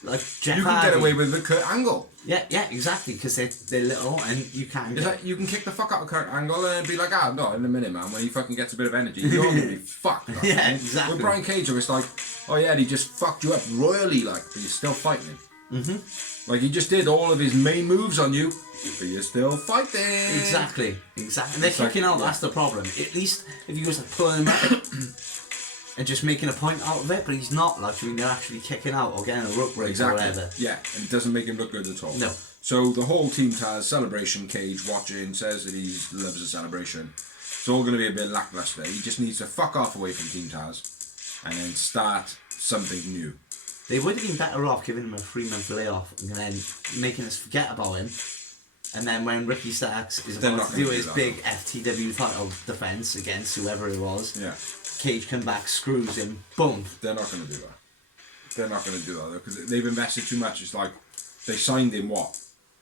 Like Jeff You can Hardy. get away with the Kurt Angle. Yeah, exactly, because they're little and you can. It's like you can kick the fuck out of Kurt Angle and be like, no, in a minute, man, when he fucking gets a bit of energy, you're going to be fucked. Like, yeah, exactly. With Brian Cage, it's like, oh yeah, he just fucked you up royally, like, but you're still fighting him. Mm-hmm. Like, he just did all of his main moves on you, but you're still fighting. Exactly. And they're kicking out, that's the problem. At least if you was like pulling him up and just making a point out of it, but he's not, like, I mean, they're actually kicking out or getting a rope break or whatever. Yeah, and it doesn't make him look good at all. No. So the whole Team Taz celebration, Cage watching, says that he loves a celebration. It's all going to be a bit lackluster. He just needs to fuck off away from Team Taz and then start something new. They would have been better off giving him a 3-month layoff and then making us forget about him. And then when Ricky Starks is about to do his big FTW title defense against whoever it was, Cage come back, screws him, boom. They're not going to do that. They're not going to do that though, because they've invested too much. It's like they signed him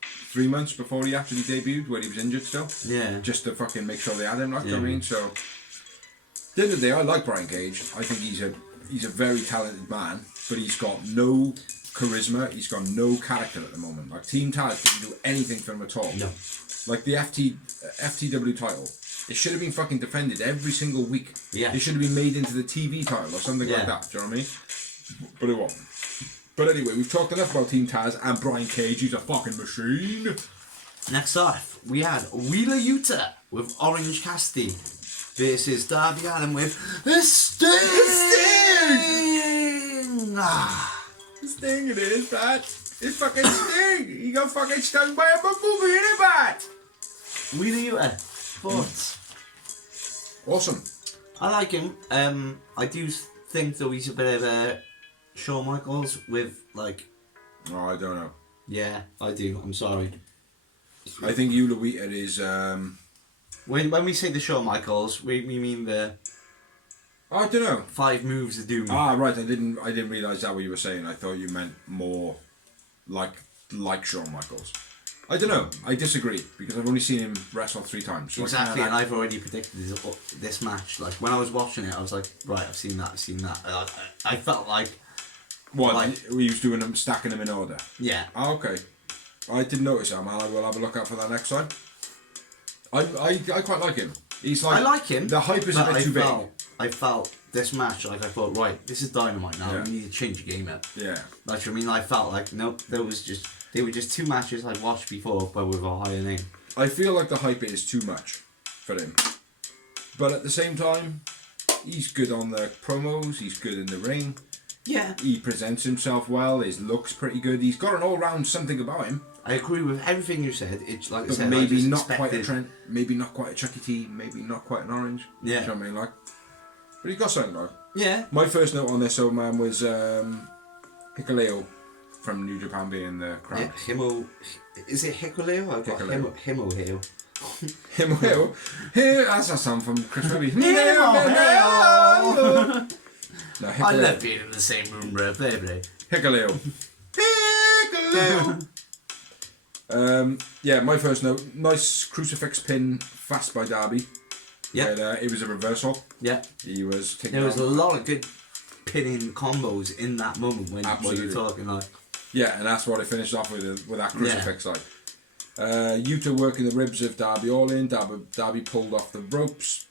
3 months before he actually debuted, when he was injured still. Yeah. Just to fucking make sure they had him, like, you know what I mean? So, at the end of the day, I like Brian Cage. I think he's a very talented man, but he's got no charisma. He's got no character at the moment. Like, Team Taz didn't do anything for him at all. No. Like the FTW title, it should have been fucking defended every single week. Yeah. It should have been made into the TV title or something like that. Do you know what I mean? But it wasn't. But anyway, we've talked enough about Team Taz and Brian Cage. He's a fucking machine. Next off, we had Wheeler Yuta with Orange Cassidy versus Darby Allin with the Sting. The Sting it is, Pat. It's fucking Sting. He got fucking stung by a bumblebee in it, Pat. Wheeler Yuta, thoughts? Awesome. I like him. I do think though he's a bit of a Shawn Michaels with like. Oh, I don't know. Yeah, I do. I'm sorry. I think Wheeler Yuta is. When we say the Shawn Michaels, we mean the. I don't know. 5 moves of doom. Ah, right. I didn't realise that what you were saying. I thought you meant more like Shawn Michaels. I don't know. I disagree because I've only seen him wrestle 3 times. So exactly, and I've already predicted this match. Like when I was watching it, I was like, right, I've seen that. I felt like. What? Like, we was doing them, stacking them in order. Yeah. Oh, okay. I didn't notice that, man. I will have a look out for that next time. I quite like him. He's like. I like him. The hype is a bit too big. I felt this match, like I thought, right, this is Dynamite now. Yeah. We need to change the game up. Yeah. Like, I mean, I felt like nope, they were just two matches I'd watched before, but with a higher name. I feel like the hype is too much for him. But at the same time, he's good on the promos, he's good in the ring. Yeah. He presents himself well, his look's pretty good. He's got an all-round something about him. I agree with everything you said. It's like I But said, maybe I just not expected... quite a Trent, maybe not quite a Chucky T, maybe not quite an Orange. Yeah. Do you know what I mean? Like, but he's got something like. Yeah. My first note on this old man was Hikuleo from New Japan being the crowd. Is it Hikuleo? I've got Hikuleo. Himo. Himo. That's a song from Chris Ruby. No, I Hikuleo. love being in the same room, bro. Baby. Hikuleo. Hikuleo. Yeah, my first note. Nice crucifix pin fast by Darby. Yeah. Where, it was a reversal. Yeah. He was taking There was on. a lot of good pinning combos in that moment when Absolutely. you're talking like. Yeah, and that's what it finished off with that crucifix like. Yuta working the ribs of Darby Allin. Darby pulled off the ropes.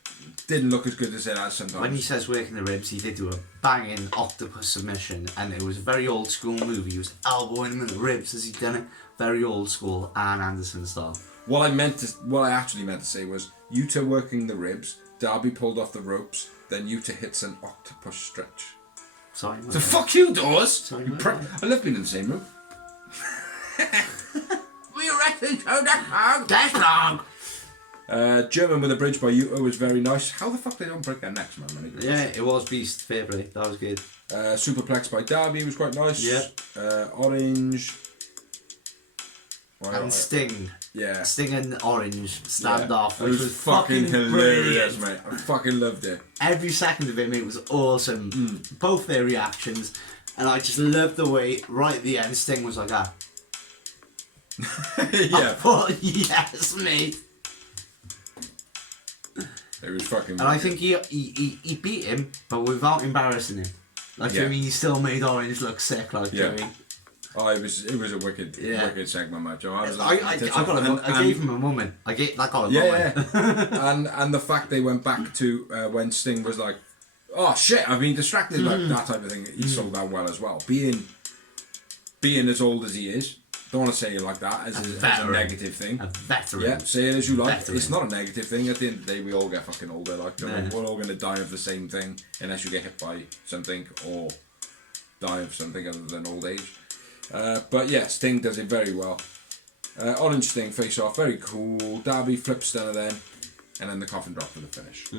Didn't look as good as it has sometimes. When he says working the ribs, he did do a banging octopus submission, and it was a very old school move. He was elbowing him in the ribs as he'd done it. Very old school, Arn Anderson style. What I actually meant to say was Yuta working the ribs. Darby pulled off the ropes. Then Yuta hits an octopus stretch. Sorry. So fuck you, Doors. Sorry, I love being in the same room. We wrestling so that's long. German with a bridge by Yuta was very nice. How the fuck they don't break their necks, man? When they Yeah, it was beast. Fair play. That was good. Superplex by Darby was quite nice. Yeah. Orange. And Sting. Yeah. Sting and Orange stand off, It which was fucking hilarious, brilliant. mate. I fucking loved it. Every second of it was awesome. Both their reactions, and I just loved the way right at the end Sting was like, I Yeah. thought, yes, mate. It was fucking. And I think he beat him, but without embarrassing him. Like, Yeah. I mean, he still made Orange look sick. Like, Yeah. I mean, Oh, it was a wicked segment, mate. Joe. I gave him a moment. I got a moment. Yeah. and the fact they went back to when Sting was like, oh shit, I've been distracted, like that type of thing. He sold that well as well. Being as old as he is, don't want to say it like that as a negative thing. A veteran. Yeah, say it as you like. Veteran. It's not a negative thing. At the end of the day, we all get fucking older. Like, you know, Yeah. we're all going to die of the same thing unless you get hit by something or die of something other than old age. But yeah, Sting does it very well. Orange Sting face off, very cool. Darby flips stunner then, and then the coffin drop for the finish.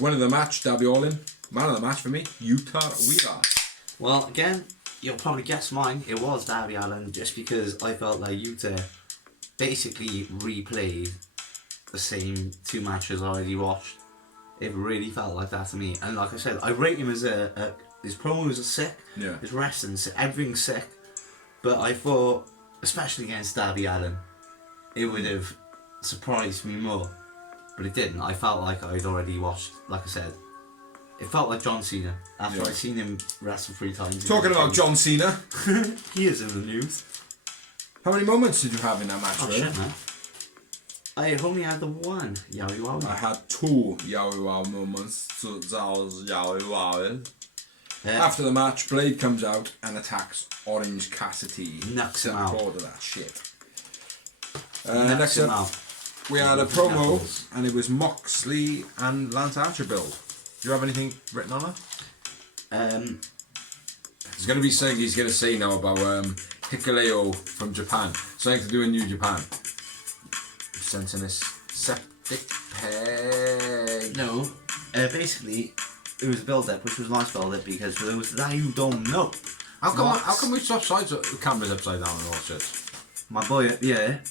Winner of the match, Darby Allin. Man of the match for me, Yuta Wheeler. Well, again, you'll probably guess mine. It was Darby Allin, just because I felt like Yuta basically replayed the same two matches I already watched. It really felt like that to me. And like I said, I rate him as his promos are sick, Yeah. his wrestling's sick, everything's sick. But I thought, especially against Darby Allin, it would have surprised me more. But it didn't. I felt like I'd already watched, like I said, it felt like John Cena after I'd seen him wrestle 3 times. Talking about John Cena, He is in the news. how many moments did you have in that match, Oh really? shit, man. I only had the one. Yowie wowie. I had 2 Yowie Wow moments. So that was Yowie Wow. Yeah. After the match, Blade comes out and attacks Orange Cassidy. Knocks him out. Bored of that shit. Knocks Next him up, out. we had a Knuckles. promo, and it was Moxley and Lance Archer build. Do you have anything written on that? It's going to be something he's going to say now about Hikuleo from Japan. Something to do in New Japan. Sensing a septic peg. No, basically, it was a build-up, which was a nice build-up, because for those that you don't know, How come we swap sides? The camera's upside down and all shit. my boy,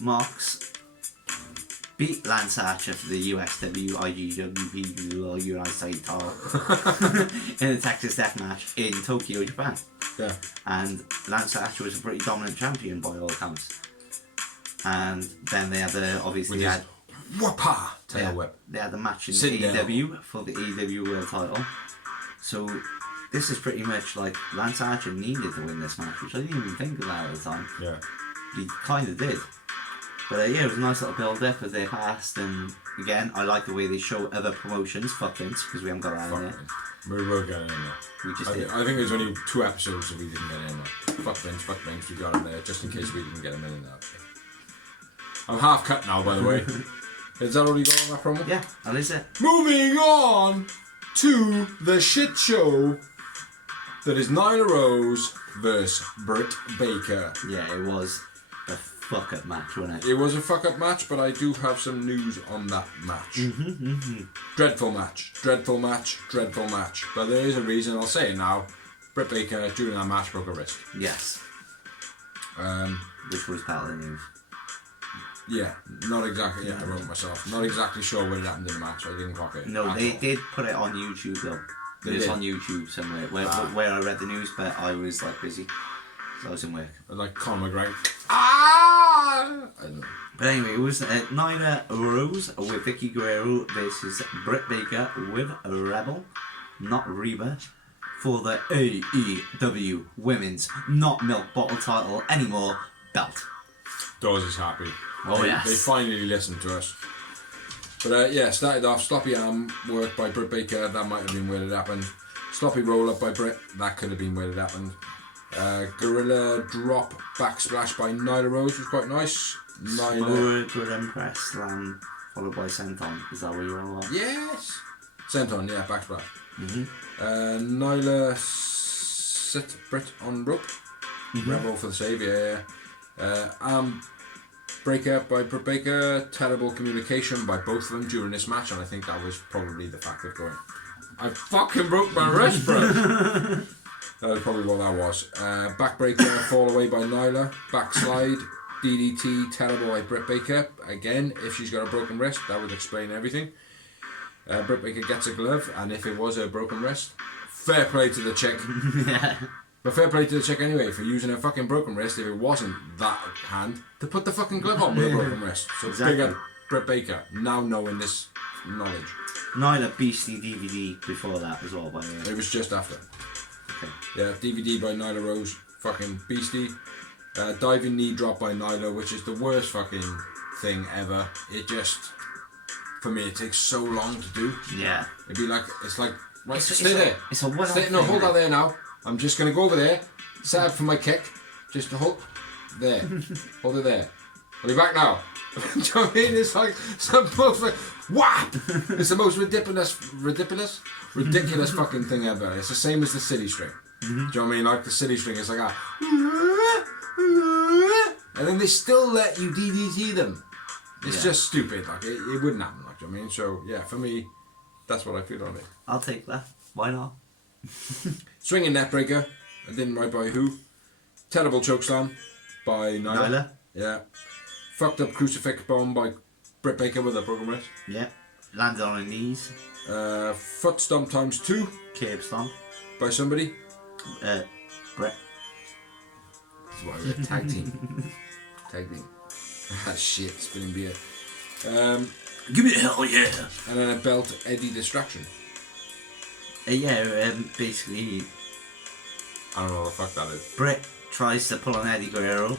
Mox, beat Lance Archer for the USW IGWP United States title in a Texas Death match in Tokyo, Japan. Yeah. And Lance Archer was a pretty dominant champion by all accounts. And then they had obviously With his whoopah tail whip. They had the match in Sit down. AEW for the AEW World title. So this is pretty much like Lance Archer needed to win this match, which I didn't even think about at the time. Yeah. He kind of did. But yeah, it was a nice little build-up as they passed, and again, I like the way they show other promotions. Fuck Vince, because we haven't got that in there. We were getting in there. We just I did. think there's only 2 episodes that we didn't get in there. Fuck Vince, we got in there just in case we didn't get him in there. I'm half cut now, by the way. Is that all you got on that promo? Yeah, that is it. Moving on to the shit show that is Nyla Rose versus Britt Baker. Yeah, it was a fuck-up match, wasn't it? It was a fuck-up match, but I do have some news on that match. Dreadful match. But there is a reason, I'll say it now. Britt Baker, during that match, broke her wrist. Yes. Which was part of the news. Yeah, not exactly. Yeah, I wrote it myself. Not exactly sure what happened in the match. I didn't clock it. No, they did put it on YouTube though. It was on YouTube somewhere where I read the news, but I was like busy, so I was in work. Like Conor McGregor. I don't know. But anyway, it was Nyla Rose with Vicky Guerrero versus Britt Baker with Rebel, not Reba, for the AEW Women's Not Milk Bottle title anymore belt. Dawes is happy. Oh, yes. They finally listened to us. But yeah, started off sloppy arm work by Britt Baker. That might have been where it happened. Sloppy roll up by Britt. That could have been where it happened. Gorilla drop back splash by Nyla Rose was quite nice. Good press slam followed by senton. Is that what you're on about? Yes. Senton, yeah, back splash. Nyla sit Britt on rope. Rebel for the save, yeah. Arm breaker by Britt Baker. Terrible communication by both of them during this match, and I think that was probably the fact of going, I fucking broke my wrist, bro. That was probably what that was. Backbreaker, fall away by Nyla. Backslide, DDT, terrible by Britt Baker. Again, if she's got a broken wrist, that would explain everything. Britt Baker gets a glove, and if it was a broken wrist, fair play to the chick. Yeah. But fair play to the chick anyway for using a fucking broken wrist, if it wasn't that hand, to put the fucking glove on with a broken wrist. So Exactly. big up Britt Baker, now knowing this knowledge. Nyla Beastly DVD before that as well, by the way. It was just after. Okay. Yeah, DVD by Nyla Rose, fucking beastie. Diving knee drop by Nyla, which is the worst fucking thing ever. It just, for me, it takes so long to do. Yeah. It'd be like, it's like, right, It's stay there. It's a one-off No, thing, hold right? that there now. I'm just going to go over there, set up for my kick, just to hold, there. Hold it there. I'll be back now. Do you know what I mean? It's like, some most, like, whap! It's the most ridiculous fucking thing ever. It's the same as the city string. Do you know what I mean? Like the city string is like a, and then they still let you DDT them. It's just stupid. Like it wouldn't happen. Like, do you know what I mean? So yeah, for me, that's what I feel on it. I'll take that. Why not? Swinging neckbreaker. I didn't write by who. Terrible chokeslam by Nyla. Yeah. Fucked up crucifix bomb by Britt Baker with a broken wrist. Yeah. Landed on her knees. Foot stomp times 2 Curb stomp. by somebody. Brett. That's what I read. Tag team. Tag team. Ah, shit. Spinning beer. Give me a hell yeah. And then a belt Eddie distraction. Basically, I don't know what the fuck that is. Britt tries to pull on Eddie Guerrero.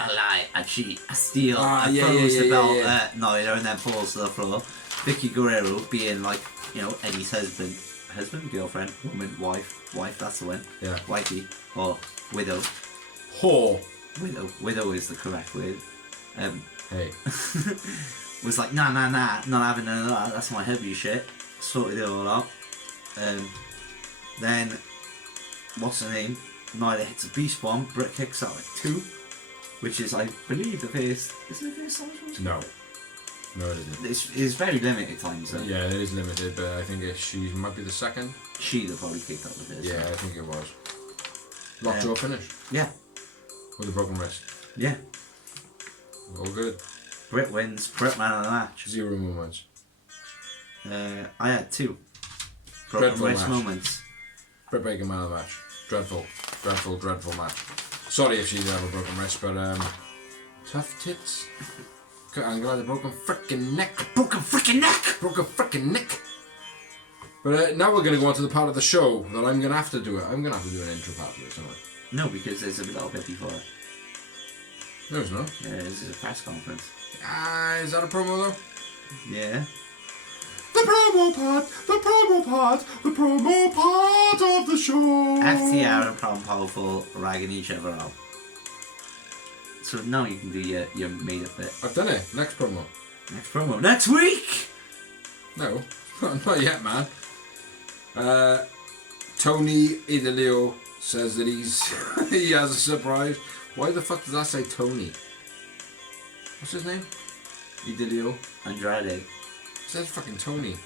I lie, I cheat, I steal, I yeah, throws yeah, the yeah, belt yeah. at Nyla and then falls to the floor. Vicky Guerrero being like, Eddie's husband, girlfriend, woman, wife, that's the one. Yeah. Wifey, or widow. Whore. Widow is the correct word. Hey. Was like, nah, not having none of that, that's my heavy shit. Sorted it all out. Then, what's her name? Nyla hits a beast bomb, Britt kicks out at 2, which is, I believe, the first. Is it the first time? No. No, it isn't. It's very limited times though. Yeah, it is limited, but I think she might be the second. She'd have probably kicked out the first. Yeah, I think it was. Lockjaw finish Yeah. with a broken wrist. Yeah. All good. Britt wins. Britt man of the match. 0 moments. I had 2. Broken Dreadful wrist match. moments. Britt Baker man of the match. Dreadful match. Sorry if she did have a broken wrist, but tough tits. I'm glad I broken frickin' neck. Broken freaking neck. But now we're going to go on to the part of the show that I'm going to have to do it. I'm going to have to do an intro part to this, aren't I? No, because there's a little bit before it. No, it's not. Yeah, this is a press conference. Is that a promo though? Yeah. The promo part of the show. FTR and Proud and Powerful ragging each other out. So now you can do your made up bit. I've done it. Next promo. Next promo. Next week! No, not yet, man. Tony Idolio says that he has a surprise. Why the fuck does that say Tony? What's his name? Idolio. Andrade. It says fucking Tony.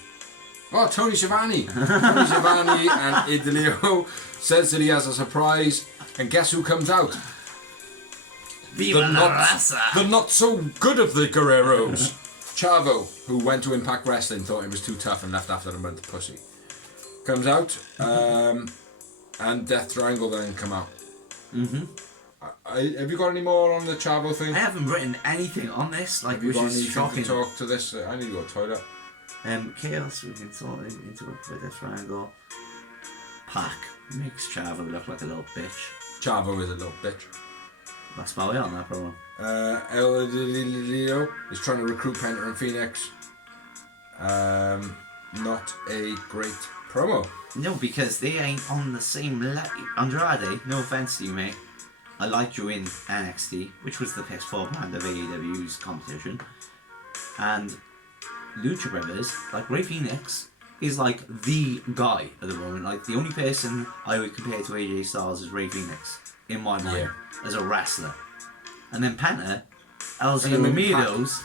Oh, Tony Schiavone. Tony Schiavone and Idolio says that he has a surprise. And guess who comes out? Viva la raza! The not so good of the Guerreros. Chavo, who went to Impact Wrestling, thought it was too tough and left after the month pussy. Comes out, and Death Triangle then come out. Mm-hmm. Have you got any more on the Chavo thing? I haven't written anything on this, like, Have you which got is anything shocking. to talk to this? I need to go to the toilet. Chaos, we can sort into it with this triangle. Pac makes Chavo look like a little bitch. Chavo is a little bitch. That's my way on that promo. El Idolio is trying to recruit Penta and Phoenix. Not a great promo. No, because they ain't on the same level. Andrade, no offense to you, mate. I liked you in NXT, which was the piss poor brand of AEW's competition. And Lucha Brothers, like Rey Fenix, is like the guy at the moment. Like the only person I would compare to AJ Styles is Rey Fenix, in my mind, as a wrestler. And then Penta, LZ And then maybe Ramirez.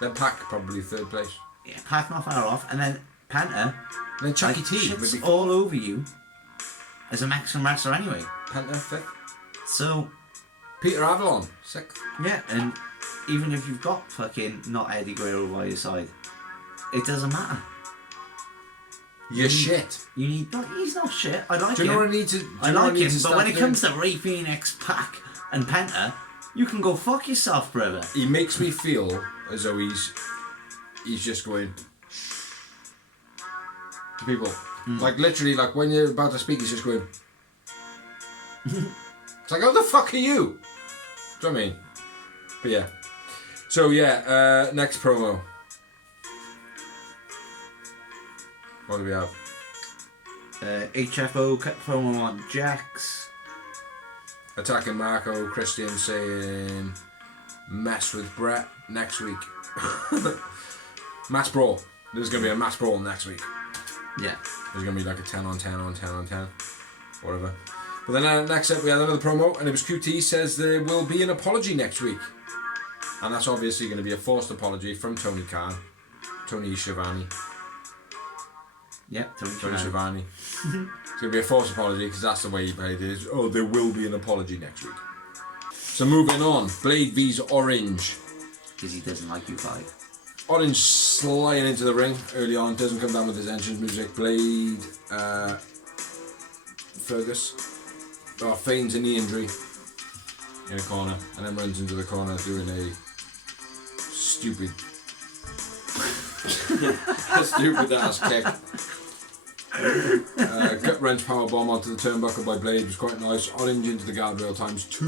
Then Pac probably third place. Yeah, Pac not far off. And then Penta, And then Chucky like, T. shits Maybe all over you as a Mexican wrestler anyway. Penta fifth. So, Peter Avalon sixth. yeah, and even if you've got fucking not Eddie Guerrero by your side, it doesn't matter. You're shit. You need. No, he's not shit. I like Do you him. know what I need to? Do I you know what like need him, to but start when it doing? comes to Rey Fenix, Pac, and Penta, you can go fuck yourself, brother. He makes me feel as though he's just going to people. Like literally, like when you're about to speak, he's just going. It's like, how the fuck are you? Do you know what I mean? But yeah. So yeah, next promo. What do we have? HFO cut promo on Jax. Attacking Marco, Christian saying mess with Brett next week. Mass Brawl. There's going to be a Mass Brawl next week. Yeah. There's going to be like a 10 on 10 on 10 on 10. Whatever. But then next up we had another promo and it was QT says there will be an apology next week. And that's obviously going to be a forced apology from Tony Khan. Tony Schiavone. Yeah, Tony Schiavone. It's going to be a forced apology because that's the way he played it. Oh, there will be an apology next week. So moving on. Blade vs Orange. Because he doesn't like you five. Orange sliding into the ring early on. Doesn't come down with his entrance music. Blade Fergus feigns a knee injury in a corner and then runs into the corner doing a stupid ass kick. Gut wrench power bomb onto the turnbuckle by Blade was quite nice. Orange into the guardrail times 2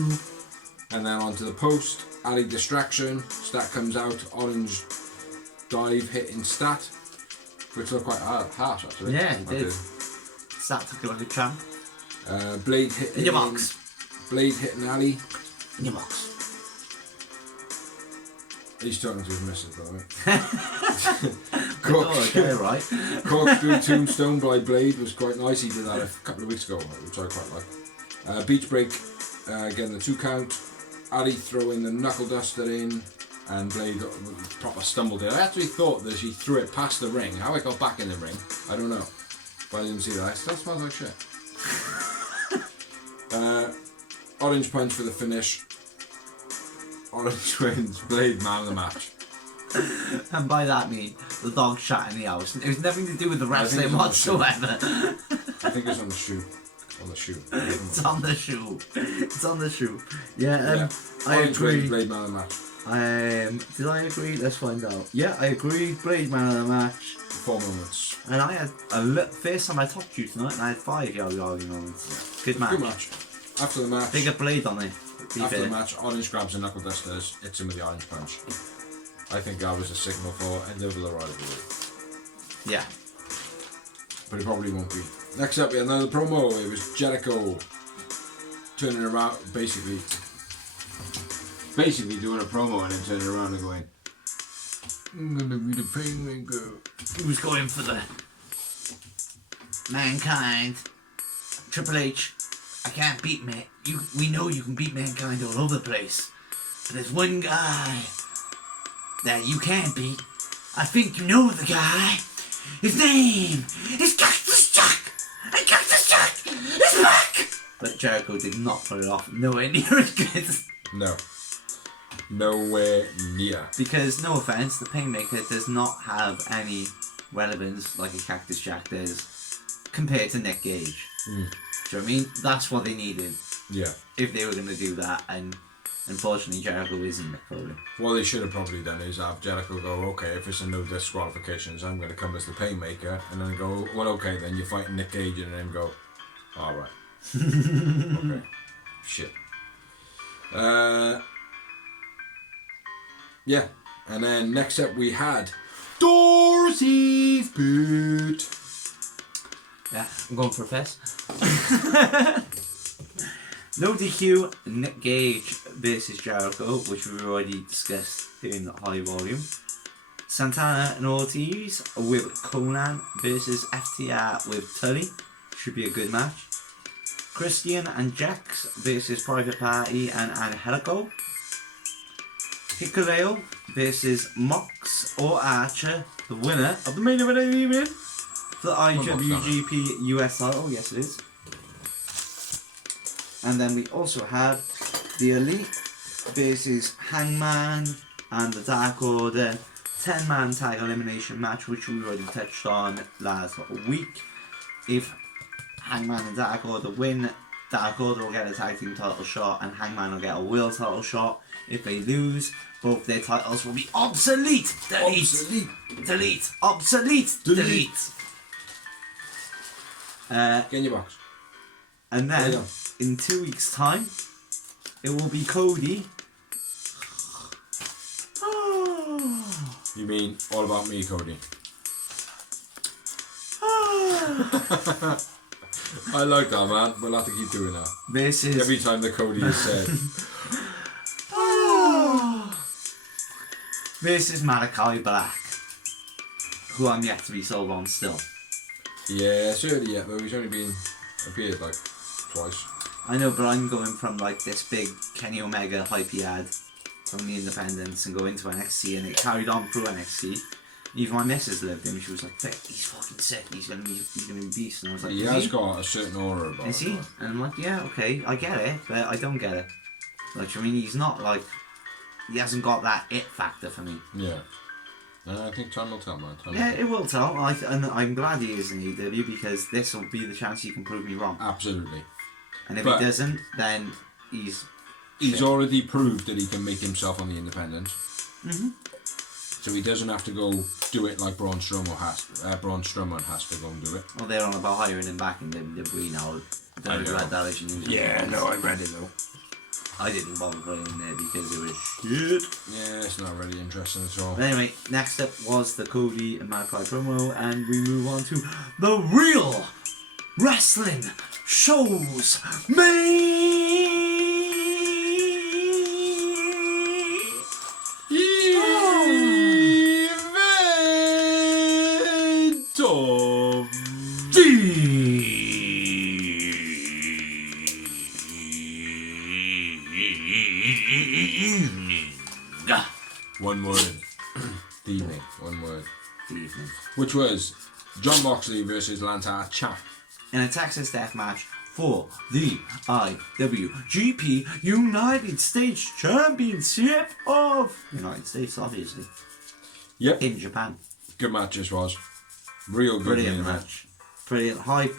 and then onto the post. Ali distraction. Stat comes out. Orange dive hitting Stat, which looked quite harsh actually. Yeah, it did. Stat took it like a champ. Blade hitting. In your box. Blade hitting Ali. In your box. He's talking to his missus, by the way. Okay, right. Corkscrew Tombstone by Blade was quite nice. He did that a couple of weeks ago, which I quite like. Beach break, getting the 2 count. Ali throwing the knuckle duster in, and Blade proper stumbled in. I actually thought that she threw it past the ring. How it got back in the ring, I don't know. But I didn't see that. It still smells like shit. Orange punch for the finish. Orange wins. Blade man of the match. And by that I mean the dog shat in the house. It was nothing to do with the wrestling it's on the whatsoever. I think it's on the shoe. On the shoe. It's on the shoe. It's on the shoe. Yeah, I Orange agree. wins. Blade man of the match. Did I agree? Let's find out. Yeah, I agree. Blade man of the match. 4 moments. And I had first time I talked to you tonight, and I had 5 yardie moments. Good match. Good match. After the match. Bigger Blade on it. After the match, Orange grabs a knuckle dusters, hits him with the orange punch. I think that was a signal for end of the rivalry. Yeah. But it probably won't be. Next up, we had another promo. It was Jericho turning around, basically doing a promo and then turning around and going, "I'm gonna be the Painmaker." He was going for the Mankind. Triple H, I can't beat man. We know you can beat Mankind all over the place, but there's one guy that you can't beat. I think you know the guy. His name is Cactus Jack, and Cactus Jack is back. But Jericho did not pull it off. Nowhere near as good. No. Nowhere near. Because, no offense, the Painmaker does not have any relevance like a Cactus Jack does compared to Nick Gage. Do you know what I mean? That's what they needed. Yeah. If they were going to do that, and unfortunately Jericho isn't, probably. What they should have probably done is have Jericho go, okay, if it's a no disqualifications, I'm going to come as the Painmaker, and then go, well, okay, then you're fighting Nick Gage, and then go, alright. Okay. Shit. Yeah. And then next up we had Dorsey's Boot. Yeah, I'm going for a piss. No DQ, Nick Gage versus Jericho, which we've already discussed in high volume. Santana and Ortiz with Conan versus FTR with Tully. Should be a good match. Christian and Jax versus Private Party and Angelico. Hikuleo versus Mox or Archer, the winner of the main event of the evening for the IWGP US title. Yes, it is. And then we also have the Elite versus Hangman and the Dark Order 10-man tag elimination match, which we already touched on last week. If Hangman and Dark Order win, Dark Order will get a tag team title shot and Hangman will get a world title shot. If they lose, both their titles will be obsolete. Delete. Obsolete. Delete. Obsolete. Delete. Get in your box. And then, in 2 weeks' time, it will be Cody. You mean All About Me, Cody? I like that, man. We'll have to keep doing that. Versus Every time the Cody is said. versus Malachi Black, who I'm yet to be sold on still. Yeah, certainly yet, though. He's only been appeared like twice. I know, but I'm going from like this big Kenny Omega hype he had from the Independents and go into NXT, and it carried on through NXT. Even my missus lived him. She was like, "He's fucking sick. He's gonna be beast." And I was like, He has got a certain aura about him. Is he? And I'm like, yeah, okay, I get it, but I don't get it. Like, I mean, he's not like, he hasn't got that it factor for me. Yeah. I think time will tell, man. Yeah, it will tell. And I'm glad he is in AEW because this will be the chance he can prove me wrong. Absolutely. And if he doesn't, then he's already proved that he can make himself on the independent. So he doesn't have to go do it like Braun Strowman has to go and do it. Well, they're on about hiring him back in WWE now. I don't know if you read that as news. Yeah, no, I read it though. I didn't bother putting it in there because it was shit. Yeah, it's not really interesting at all. But anyway, next up was the Cody and Malachi promo, and we move on to the real wrestling shows Event of one word. The evening. One word. the evening. Which was John Moxley versus Lance Archer. In a Texas death match for the IWGP United States Championship of United States, obviously. Yep. In Japan. Good match this was. Real good Brilliant main match. Brilliant hype.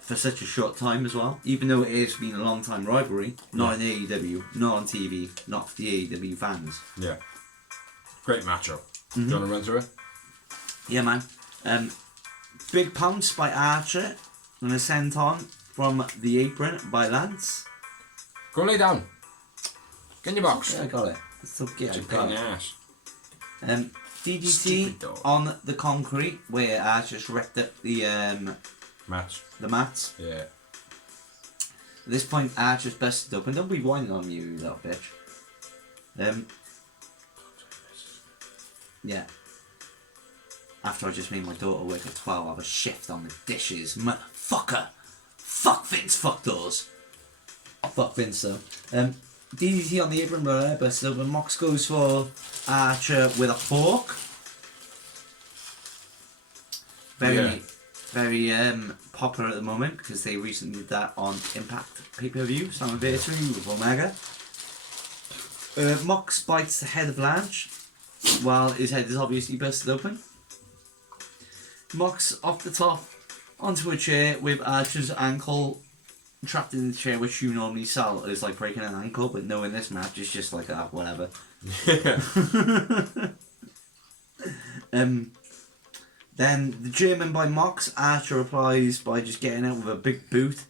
For such a short time as well. Even though it has been a long time rivalry. Not in AEW, not on TV, not for the AEW fans. Yeah. Great matchup. Do you want to run through it? Yeah, man. Big pounce by Archer and a senton from the apron by Lance. Go lay down. Get in your box. Yeah, I got it. So yeah, It's a pain in the ass. DDT Stupid dog. on the concrete where I just wrecked up the Match. mats. Yeah. At this point, I just busted open. Don't be whining on me, you little bitch. Yeah. After I just made my daughter work at 12, I have a shift on the dishes. Motherfucker! Fuck Vince, fuck doors. Fuck Vince though. DDT on the apron roller, busted open. Mox goes for Archer with a fork. Very popular at the moment because they recently did that on Impact pay-per-view, Slammiversary with Omega. Mox bites the head of Lange while his head is obviously busted open. Mox off the top onto a chair with Archer's ankle trapped in the chair, which you normally sell as like breaking an ankle, but no, in this match it's just like whatever. Then the German by Mox, Archer replies by just getting out with a big boot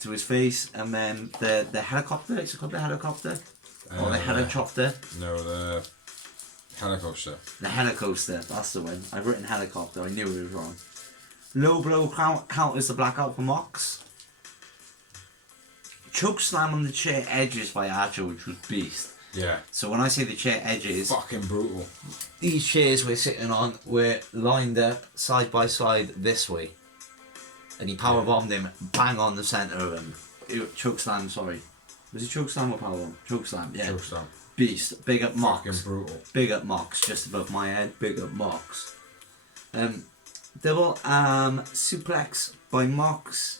to his face, and then the helicopter, is it called the helicopter? Or the helicopter? No, the helicopter. The helicopter, that's the one. I've written helicopter, I knew it was wrong. Low blow counters the blackout for Mox. Choke slam on the chair edges by Archer, which was beast. Yeah. So when I say the chair edges, Fucking brutal. these chairs we're sitting on were lined up side by side this way. And he powerbombed him bang on the centre of him. Choke slam, sorry. Was it choke slam or powerbomb? Choke slam, yeah. Choke slam. Beast. Big up Mox. Fucking brutal. Big up Mox, just above my head. Big up Mox. Double arm suplex by Mox,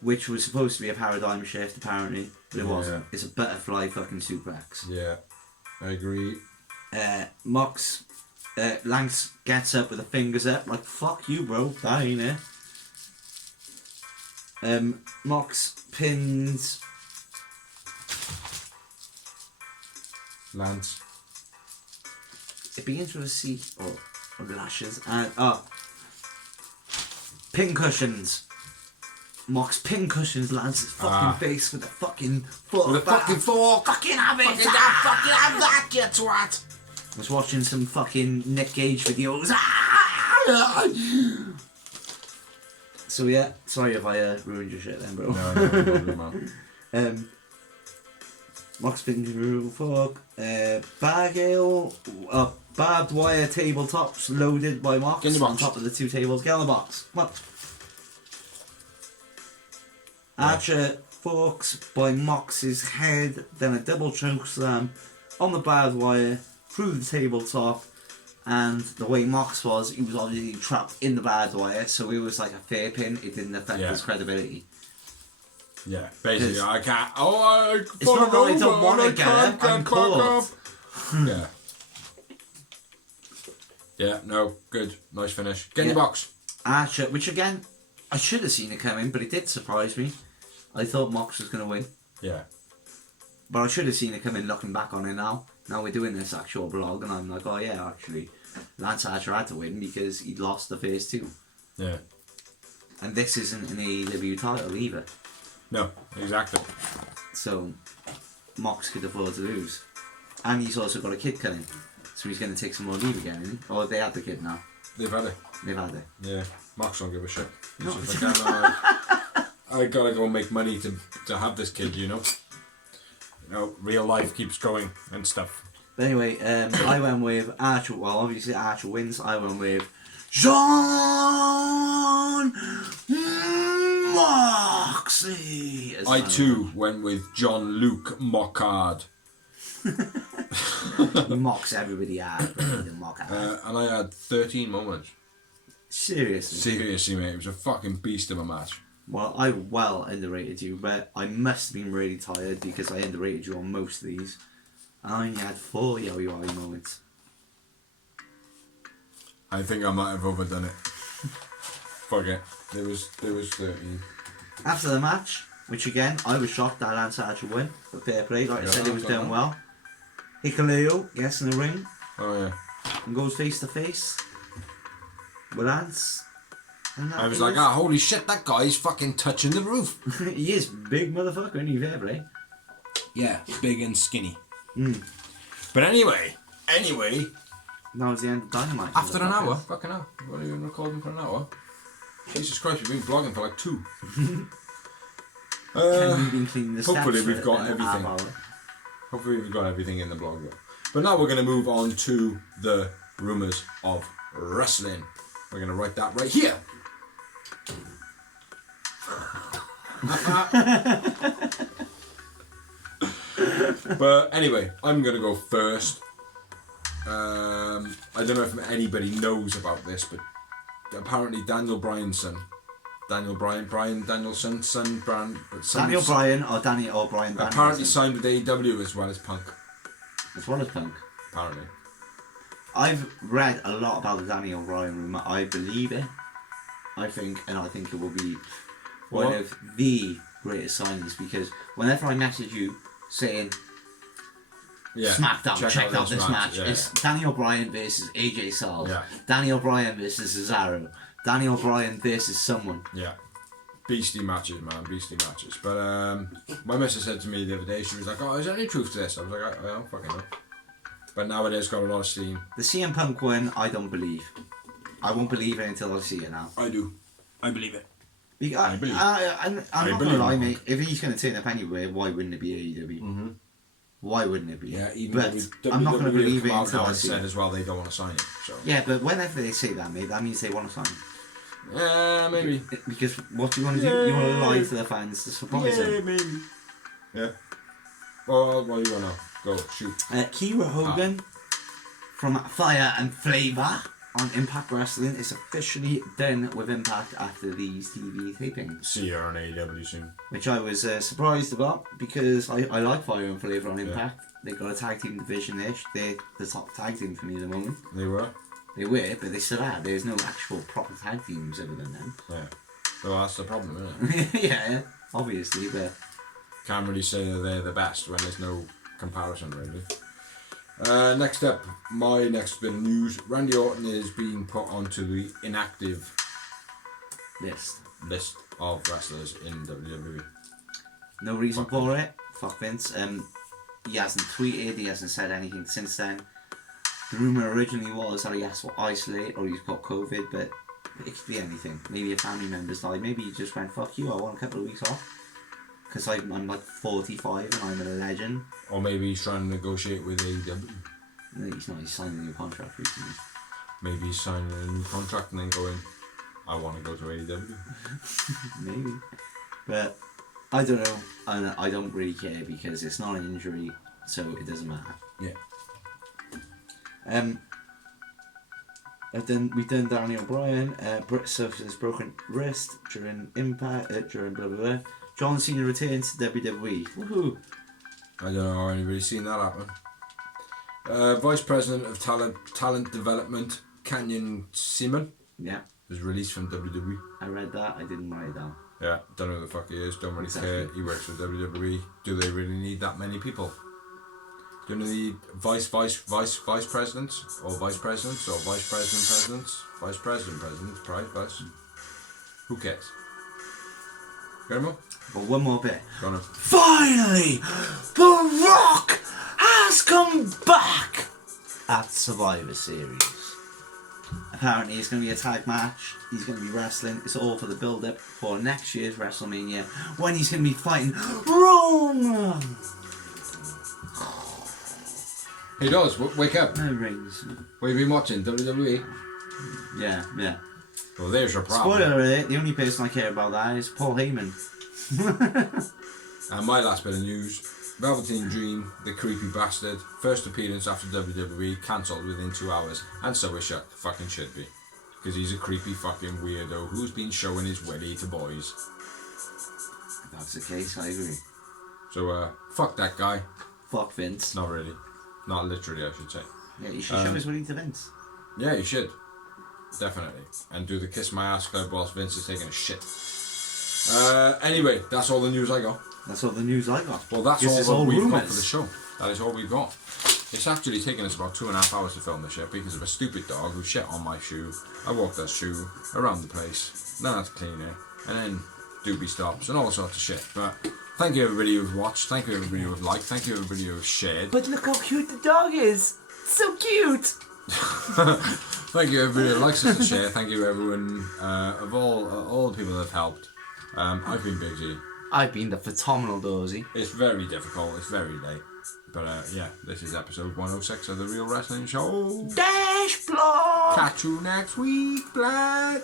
which was supposed to be a paradigm shift apparently, but it wasn't. It's a butterfly fucking suplex. Yeah, I agree. Mox, Lance gets up with the fingers up like, fuck you bro, that ain't it. Mox pins Lance. it begins with a C or lashes and pin cushions. Mox pin cushions Lance's fucking face with a fucking fork. With a fucking fork. Fucking have it. Fucking have that, you twat. I was watching some fucking Nick Gage videos. So yeah, sorry if I ruined your shit then, bro. No, man. Mox pin fork. Bag ale. Barbed wire tabletops loaded by Mox Get in the box. on top of the two tables. Get on the box. Come on. Archer forks by Mox's head, then a double choke slam on the barbed wire through the tabletop, and the way Mox was, he was obviously trapped in the barbed wire, so it was like a fair pin. It didn't affect his credibility. Yeah, basically, I can't. It's not that I don't want to get it, I'm caught. Yeah. Yeah, no, good. Nice finish. Get in the box. Archer, which again, I should have seen it coming, but it did surprise me. I thought Mox was going to win. Yeah. But I should have seen it coming looking back on it now. Now we're doing this actual vlog and I'm like, oh yeah, actually, Lance Archer had to win because he'd lost the first two. Yeah. And this isn't an AEW title either. No, exactly. So, Mox could afford to lose. And he's also got a kid coming. So he's going to take some more leave again, isn't he? Or they had the kid now. They've had it. They've had it. Yeah. Max don't give a shit. He's No. just like, I gotta go make money to have this kid, you know? You know, real life keeps going and stuff. But anyway, I went with Archer. Well, obviously Archer wins. I went with John Moxley. I too went with John Luke Mockard. He mocks everybody out. And I had 13 moments. Seriously. Seriously, mate, it was a fucking beast of a match. Well, I well underrated you, but I must have been really tired because I underrated you on most of these. I only had 4 yo-yo moments. I think I might have overdone it. Fuck it. There was 13. After the match, which again, I was shocked that Lance Archer won, but fair play, like I said, he was doing well. Hikuleo gets in the ring Oh yeah. and goes face to face with Lance. And I was like, holy shit, that guy's fucking touching the roof. he is big motherfucker, isn't he? Fair play. Yeah, big and skinny. But anyway. That was the end of Dynamite. After an hour, fucking hell. We've only been recording for an hour. Jesus Christ, we've been vlogging for like 2. Hopefully we've got everything. Hopefully we've got everything in the blog though. But now we're going to move on to the rumours of wrestling. We're going to write that right here. But anyway, I'm going to go first. I don't know if anybody knows about this, but apparently Daniel Bryan's son, Daniel Bryan Danielson, Daniel Bryan or Daniel O'Brien. Apparently signed with AEW as well as Punk. As well as Punk. Apparently. I've read a lot about the Daniel Bryan rumour. I believe it. I think it will be one of the greatest signings, because whenever I message you saying SmackDown, check out this match. It's Daniel Bryan versus AJ Styles. Yeah. Daniel Bryan versus Cesaro. Daniel Bryan versus someone. Yeah. Beastly matches, man. Beastly matches. But my missus said to me the other day, she was like, "Oh, is there any truth to this?" I was like, "I don't fucking know." But nowadays, got a lot of steam. The CM Punk one, I don't believe. I won't believe it until I see it now. I do. I believe it. I'm not gonna lie, mate. If he's gonna turn up anywhere, why wouldn't it be AEW? Mm-hmm. Why wouldn't it be? Yeah, even but I'm not gonna believe it until I see it. As well, they don't want to sign it. So. Yeah, but whenever they say that, mate, that means they want to sign it. Yeah, maybe. Because what you want to do, you want to lie to the fans to surprise them. Yeah, maybe. Yeah. Well, what do you want to go shoot? Kira Hogan from Fire and Flavor on Impact Wrestling is officially done with Impact after these TV tapings. See her on AEW soon. Which I was surprised about, because I like Fire and Flavor on Impact. They got a tag team division-ish. They're the top tag team for me at the moment. They were, but they still are. There's no actual proper tag teams other than them. Yeah. Well, that's the problem, isn't it? Yeah, obviously, but... Can't really say that they're the best when there's no comparison, really. Next up, my next bit of news. Randy Orton is being put onto the inactive list of wrestlers in WWE. No reason for it. Fuck Vince. He hasn't tweeted, he hasn't said anything since then. The rumour originally was that he has to isolate or he's got COVID, but it could be anything. Maybe a family member's died. Maybe he just went, fuck you, I want a couple of weeks off. Because I'm like 45 and I'm a legend. Or maybe he's trying to negotiate with AEW. No, he's not. He's signing a new contract recently. Maybe he's signing a new contract and then going, I want to go to AEW. Maybe. But I don't know. And I don't really care because it's not an injury, so it doesn't matter. Yeah. We've done Daniel Bryan. Britt suffers broken wrist during Impact, during blah blah blah. John Cena returns to WWE. Woohoo! I don't know, I've really seen that happen. Vice President of Talent Development, Canyon Simon, was released from WWE. I read that, I didn't write it down. Yeah, don't know who the fuck he is, don't really care. He works for WWE. Do they really need that many people? Do they need vice presidents? Or vice presidents? Or vice presidents? Vice presidents, vice. Who cares? Got him up? But one more bit. Go on. Finally! The Rock has come back at Survivor Series. Apparently it's going to be a tag match. He's going to be wrestling. It's all for the build-up for next year's WrestleMania, when he's going to be fighting Roman. Hey Dawes, wake up. No rings. What have you been watching? WWE? Yeah. Well, there's your problem. Spoiler alert, the only person I care about that is Paul Heyman. And my last bit of news. Velveteen Dream, the creepy bastard, first appearance after WWE, cancelled within 2 hours, and so it fucking should be. Because he's a creepy fucking weirdo who's been showing his willy to boys. If that's the case, I agree. So, fuck that guy. Fuck Vince. Not really. Not literally, I should say. Yeah, you should show his willy to Vince. Yeah, you should. Definitely. And do the kiss my ass club whilst Vince is taking a shit. Anyway, that's all the news I got. That's all the news I got. Well, that's all we've got for the show. That is all we've got. It's actually taken us about 2.5 hours to film this shit because of a stupid dog who shit on my shoe. I walked that shoe around the place, then I had to clean it, and then doobie stops and all sorts of shit. But Thank you everybody who've watched. Thank you everybody who've liked. Thank you everybody who've shared. But look how cute the dog is. So cute. Thank you everybody that likes us and share. Thank you everyone of all the people that have helped. I've been Big G. I've been the phenomenal Dozy. It's very difficult. It's very late. But yeah, this is episode 106 of The Real Wrestling Show. Dash Block! Catch you next week, blood!